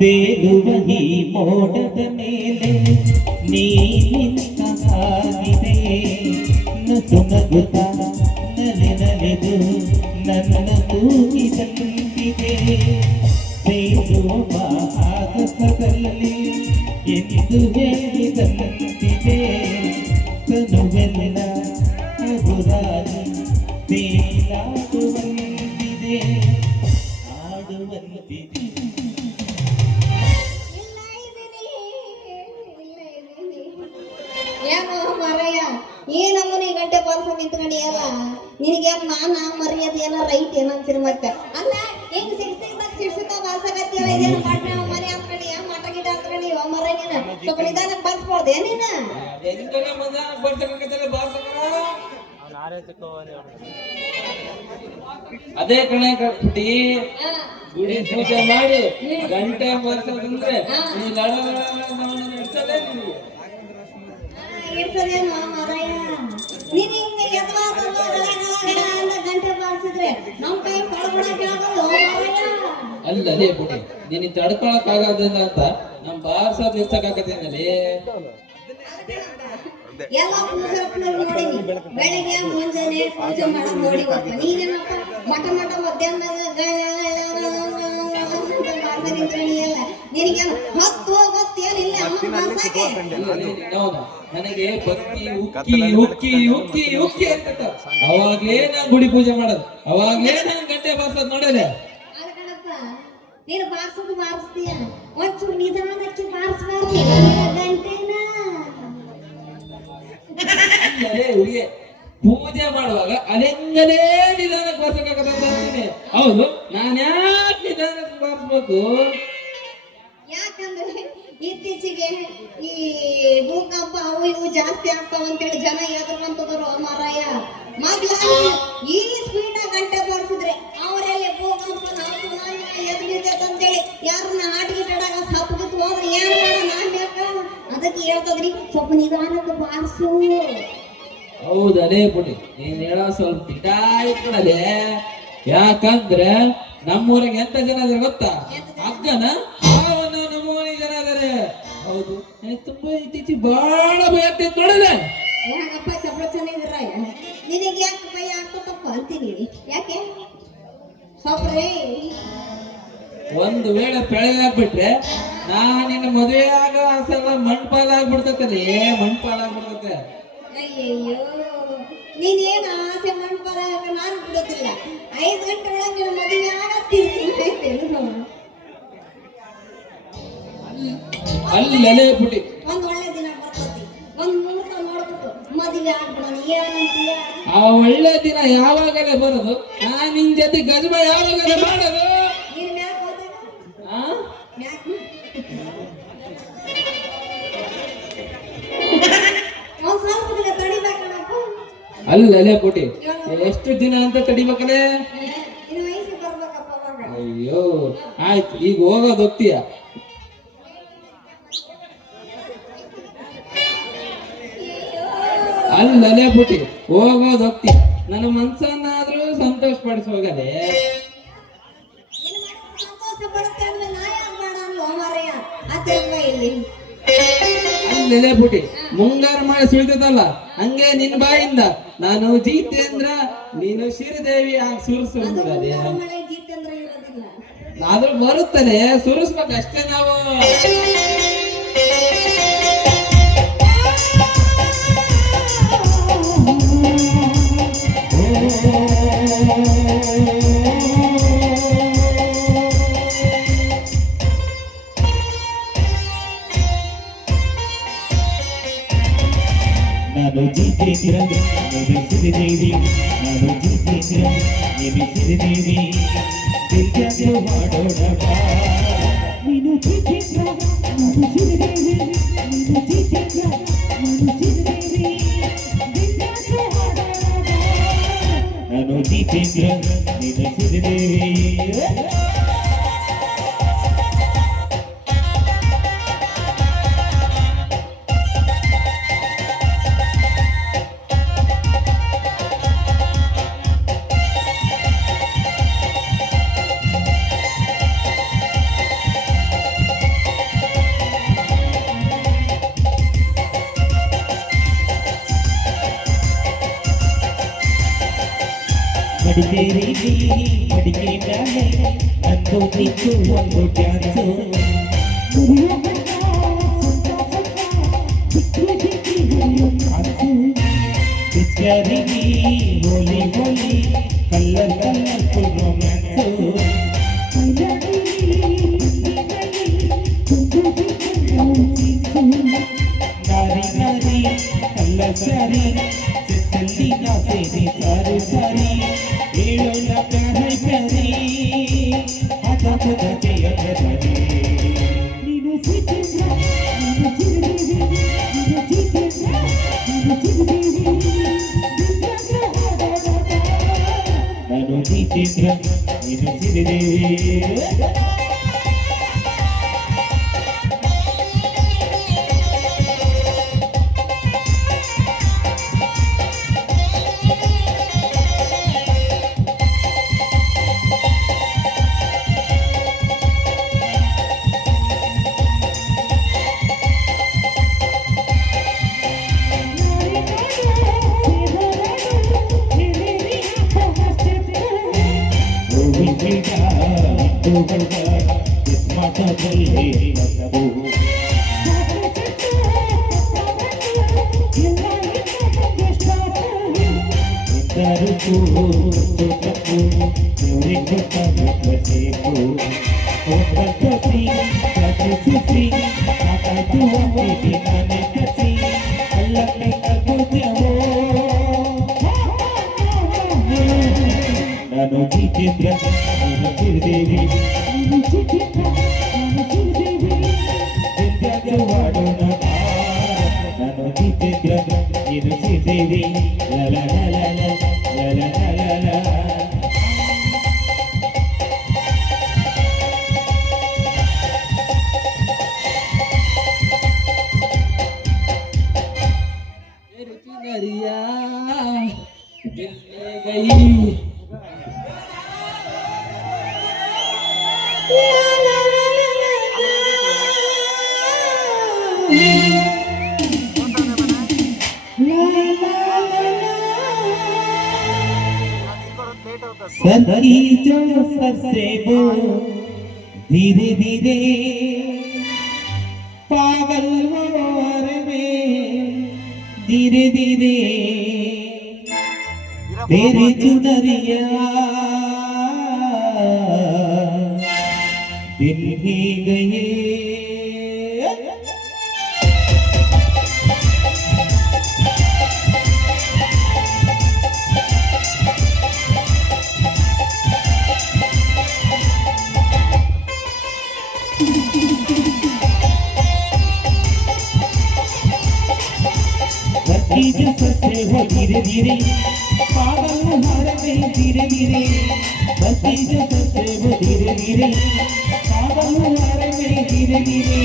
ತೇಲುವ ಈ ಮೋಡದ ಮೇಲೆ ನೀ ನಿಂತ ಹಾಗಿದೆ ನಸು ನಗುತ್ತ ನಲೆ ನಲಿದು ನನ್ನ ತೂಗಿದಂತಿದೆ ತೇಲುವ ಆಗಸದಲ್ಲಿ ಎಂದು ಹೇಳಿದಂತಿದೆ ತನುವೆಲ್ಲ ಹಗುರಾಗಿ ತೇಲಾಡುವಂತಿದೆ ಆಡುವಂತಿದೆ. ಏನೋ ಮರಯ್ಯ ಏನಮ್ಮನಿ ಗಂಟೆ ಬಾಲ್ಸ ನಿಂತ್ಕೊಂಡಿಯಲ್ಲ ನಿನಗೇನ್ ಮಾನ ಮರ್ಯಾದೆ ಏನೋ ರೈಟ್ ಏನಂತೀರ ಮತ್ತೆ ಅಲ್ಲ ಹೆಂಗ್ ಸಿಡ್ಸಿದ್ದಾಗ ಬಾಲ್ಸಕತ್ತಿಯಲ್ಲ ಇದೇನು ಮಟ್ಟ ಮನೆ ಅಂತ್ಕಣಿ ಮಟ ಗಿಡ ಅಂತ್ಕಣಿ ಮರ ನೀನ ಸ್ವಲ್ಪ ನಿಧಾನಕ್ಕೆ ಬಾಲ್ಸ್ಕೊಳ್ದೆ ನೀನ ಅದೇ ಕಣೆ ಕಟ್ಟಿ ಗುಡಿ ಪೂಜೆ ಮಾಡಿ ಗಂಟೆ ಬರ್ಸೋದಂದ್ರೆ ಈ ಲಡ ಲಡ ಲಡ ಸೌಂಡ್ ನಡೆಸಲೇ ನಿನಗೆ. ಇಡ್ಸದೇನು ಮರಯ್ಯ ನೀನ್ ಹಿಂಗ ಎದ್ವಾಗಲ್ಲ ಅಂತ ಗಂಟೆ ಬಾರಿಸಿದ್ರೆ ನಮ್ ಕೈ ಕೊಳಬಡ ಕೇಳೋದು ಮರಯ್ಯ. ಅಲ್ಲೇ ಬಿಡಿ ನೀನು ತಡ್ಕೊಳಕ್ ಆಗೋದಿಲ್ಲ ಅಂತ ನಮ್ ಬಾರ್ಸೋದ್ ನಿಲ್ಸಕ್ಕಾಗತ್ತೇನಲ್ಲಿ. ಎಲ್ಲ ಪೂಜೆ ನೋಡಿನಿ ಬೆಳಿಗ್ಗೆ ಮುಂಜಾನೆ ಪೂಜೆ ಮಾಡೋದು ನೋಡಿ ಗೊತ್ತ ನೀನೇನಪ್ಪ ಮಠ ಮಠ ಮಧ್ಯಾಹ್ನದಾಗ ನಿಂತ್ಕೊಂಡಿಯಲ್ಲ ನಿನಗೇನು ಹೊತ್ತು ಗೊತ್ತೇನಿಲ್ಲ ಬಾರ್ಸಕ್ಕೆ ಹೌದು ನನಗೆ ಭಕ್ತಿ ಉಕ್ಕಿ ಉಕ್ಕಿ ಉಕ್ಕಿ ಉಕ್ಕಿ ಅಂತ ಅವಾಗ್ಲೇ ನಾನ್ ಗುಡಿ ಪೂಜೆ ಮಾಡೋದು ಅವಾಗ್ಲೇ ನಾನ್ ಗಂಟೆ ಬಾರ್ಸೋದ್ ನೋಡಲೆ. ಅಲ್ಕಣಪ್ಪ ನೀನು ಬಾರ್ಸೋದು ಬಾರಿಸ್ತೀಯ ಒಂಚೂರು ನಿಧಾನಕ್ಕೆ ಬಾರಿಸ್ಬಾರ್ದು ಗಂಟೆನ ಅಲ್ಲೇ ಹುಡುಗಿ ಪೂಜೆ ಮಾಡುವಾಗ ಅಲೆಂಗಲೇ ನಿಧಾನಕ್ಕೆ ಬಾರ್ಸಕ್ಕಾಗತ್ತ ಅಂತೀನಿ. ಹೌದು ನಾನ್ ಯಾಕೆ ನಿಧಾನಕ್ಕೆ ಬಾರಿಸ್ಬೇಕು? ಯಾಕಂದ್ರೆ ಇತ್ತೀಚೆಗೆ ಈ ಭೂಕಂಪ ಅವು ಇವು ಜಾಸ್ತಿ ಆಗ್ತಾವ ಅಂತೇಳಿ ಜನ ಎದುರುವಂತದ್ರು ಮಾರಾಯ ಮೊದ್ಲ ಈ ಸ್ಪೀಡ್ ಗಂಟೆ ಬಾರಿಸಿದ್ರೆ ಅವರಲ್ಲಿ ಭೂಕಂಪ ಎದುರಿರ್ತೈತೆ ಅಂತೇಳಿ ಯಾರನ್ನ ಆಟಗಿಟ್ಟಾಗ ಸಪ್ಪಗಿತ್ತು ಹೋದ್ರೆ ಏನ್ ಮಾಡ ನಾನ್ ಬೇಕ ಅದಕ್ಕೆ ಹೇಳ್ತದ್ರಿ ಸ್ವಲ್ಪ ನಿಧಾನಕ್ಕೆ ಬಾರಿಸು. ಹೌದಲೇ ಪುಟಿ ನೀನ್ ಹೇಳೋ ಸ್ವಲ್ಪ ಇಟ್ಕೊಳ್ಳಲೆ. ಯಾಕಂದ್ರೆ ನಮ್ಮೂರಿಗೆ ಎಂತ ಜನ ಇದಾರೆ ಗೊತ್ತಾ? ಅಕ್ಕನ ನಮ್ಮೂರಿಗೆ ಜನ ಇದಾರೆ. ಹೌದು ತುಂಬಾ ಇತ್ತೀಚೆಗೆ ಬಹಳ ಭಯ ಆಗ್ತೈತೆ ನೋಡಲೆ. ಯಾಕಪ್ಪ ಚಪ್ಪಳ ಚೆನ್ನಾಗಿದ್ರ ನಿನಗೆ ಯಾಕೆ ಭಯ ಆಗ್ತದಪ್ಪ ಅಂತೀನಿ ಯಾಕೆ ಸೊಬ್ರೇ ಒಂದು ವೇಳೆ ಬೆಳಗ್ಗೆ ಆಗ್ಬಿಟ್ರೆ ನಿನ್ನ ಮದುವೆ ಆಗೋ ಅಸಲ ಮಣ್ಪಾಲಾಗ್ಬಿಡ್ತೈತಲ್ಲಿ ಮಣ್ಪಾಲಾಗ್ಬಿಡ್ತೈತೆ. ಅಯ್ಯಯ್ಯೋ ನೀನೇನು ಆಸೆ ಮಂಟಪ ನಾನು ಬಿಡೋದಿಲ್ಲ 5 ಗಂಟೆ ಒಳಗೆ ನಿನ್ನ ಮದುವೆ ಆಗತ್ತಿರ್ತೀನಿ ಅಲ್ಲೇ ಪುಟಿ ಒಂದ್ ಒಳ್ಳೆ ದಿನ ಬರ್ತೈತಿ ಒಂದ್ ಮುಹೂರ್ತ ನೋಡ್ಬಿಟ್ಟು ಮದುವೆ ಆಗ್ಬಿಡೋಣ ಏನಂತೀಯ? ಆ ಒಳ್ಳೆ ದಿನ ಯಾವಾಗಲೇ ಬರೋದು ನಾನ್ ನಿನ್ ಜೊತೆ ಗಜಬ ಯಾವಾಗಲೇ ಮಾಡೋದು. ನೀನ್ ಮ್ಯಾಕ್ ಹೋದಾಗ ಆ ಮ್ಯಾಕ್ ಒಂದ್ ಸ್ವಲ್ಪ ದಿನ ತಡಿಬೇಕಣಪ್ಪ. ಅಲ್ಲೇ ಪುಟಿ ಎಷ್ಟು ದಿನ ಅಂತ ತಡಿಬೇಕಲೇ? ಇನ್ನು ವಯಸ್ಸಿಗೆ ಬರ್ಬೇಕಪ್ಪ ಅವಾಗ. ಅಯ್ಯೋ ಆಯ್ತು ಈಗ ಹೋಗೋದು ಹೋಗ್ತೀಯ. ಅಲ್ಲೇ ಪುಟಿ ಹೋಗೋದು ಹೋಗ್ತೀಯ ನನ್ನ ಮನ್ಸನ್ನಾದ್ರೂ ಸಂತೋಷ ಪಡಿಸಿ ಹೋಗದೆ. ಸಂತೋಷ ಪಡುತ್ತೆ ಅಂದ್ರೆ ನಾ ಯಾಕೆ ಬೇಡ ಅನ್ಲೋ ಮಾರಯ್ಯ ಅತ್ಯಪ್ಪ ಇಲ್ಲಿ ಅಲ್ಲೇ ಪುಟಿ ಮುಂಗಾರು ಮಳೆ ಸುಳಿತದಲ್ಲ ಹಂಗೆ ನಿನ್ ಬಾಯಿಂದ ನಾನು ಜಿತೇಂದ್ರ ನೀನು ಶ್ರೀದೇವಿ ಆಗಿ ಸುರಿಸ್ಬಿಡದೆ. ಮಳೆ ಗೀತಂದ್ರೆ ಇರೋದಿಲ್ಲ ಆದ್ರೂ ಬರುತ್ತದೆ ಸುರಿಸ್ಬೇಕು ಅಷ್ಟೇ ನಾವು. ನಾನು ಜಿತೇಂದ್ರ ಶ್ರೀದೇವಿ ನಾನು ಜಿತೇಂದ್ರ ಶ್ರೀದೇವಿ ದಿಲ್ಜಾದು ಮಾಡೋಣ ಬಾ. ನೀನು ಜಿತೇಂದ್ರ ನಾನು ಶ್ರೀದೇವಿ ನೀನು ಜಿತೇಂದ್ರ ನಾನು ಶ್ರೀದೇವಿ ದಿಲ್ಜಾದು ಮಾಡೋಣ ಬಾ. ನಾನು ಜಿತೇಂದ್ರ ನೀನು ಶ್ರೀದೇವಿ. ಮಡಿಕೇರಿ ಮಡಿಕೆ ಮ್ಯಾಲೆ ನಂದು ನಿಂತು ಒಂದು ಡ್ಯಾನ್ಸು ಪಿಕ್ಚರಿಗೆ ಹೋಲಿ ಹೋಲಿ ಕಲ್ಲರ್ ಕಲ್ಲರ್ಫುಲ್ ರೊಮ್ಯಾನ್ಸು ನಾರಿ ನಾರಿ ಕಲ್ಲರ್ ಸಾರಿ ಚಲ್ಲಿ ನಾ ಸೇರಿ ಸಾರಿ ಸಾರಿ ಹೇಳೋಣ ಪ್ಯಾರಿ ಪ್ಯಾರಿ ಅದ ಮುದಕ್ಕೆ ಅಗರರಿ ನೀನು ಸಿಕ್ಕಿದ್ರ ನೀನು ಚಿರದೇವಿ ನೀನು ಚಿಕ್ಕಿದ್ರ ನೀನು ಚಿರದೇವಿ ನಾನು ಜಿತೇಂದ್ರ ನೀನು ಚಿರದೇವಿ ನಾನು ಜಿತೇಂದ್ರ ನೀನು ಚಿರದೇವಿ ಮಾಡೋಣ ನಾನು ಜಿತೇಂದ್ರ ನೀನು ಚಿರದೇವಿ ಲಲ ಲಲ ಲಲ ಲಲ ಲಲ नरिया दिल ले गई सनकी जो सबसे वो धीरे धीरे पागल होर में धीरे धीरे तेरी चुनरिया दिल ही गए जो सच्चे हो धीरे धीरे पागल हार में धीरे धीरे बस्ती जो सच्चे हो धीरे धीरे पागल हार में धीरे धीरे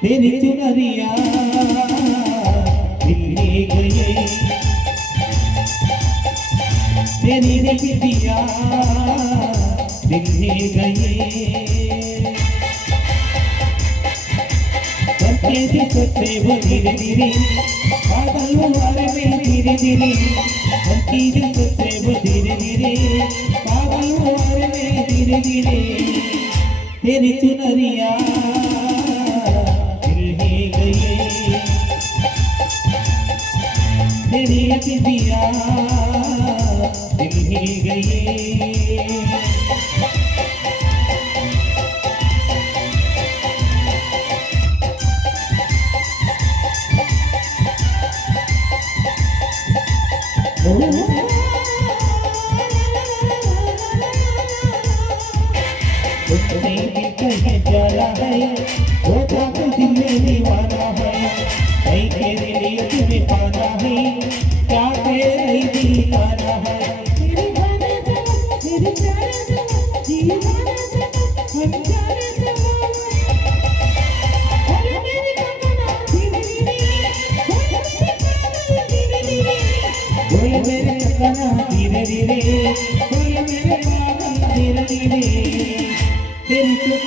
तेरी चुनरिया दिल ले गए तेरी बिटिया दिल ले गए जो सच्चे वो धीरे धीरे पागल हार में धीरे धीरे बस्ती जो सच्चे वो धीरे धीरे पागल हार में धीरे धीरे तेरी चुनरिया दिल ही गई तेरी बिटिया दिल ही गई जला है वो तो दिल में दीवाना है कहीं के लिए तुम्हें पाना है क्या तेरे दीवाना है तेरे गाने तेरे प्यारे दीवाना हम जाने अरे मेरी कंगना धीरे धीरे बोल मेरे कंगना धीरे धीरे बोल मेरे पागल धीरे धीरे तेरी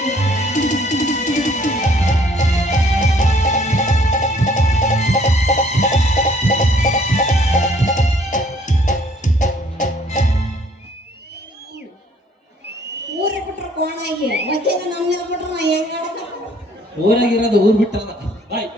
ಊರ ಬಿಟ್ರ ಕೋಣಾಗಿ ಮತ್ತೆ ನಮ್ಮನೆ ಬಿಟ್ರ ನಾ ಹೆಂಗ್ ಆಡಕ ಊರಾಗಿರೋದು ಊರ್ ಬಿಟ್ಟಲ್ಲ ಬಾಯ್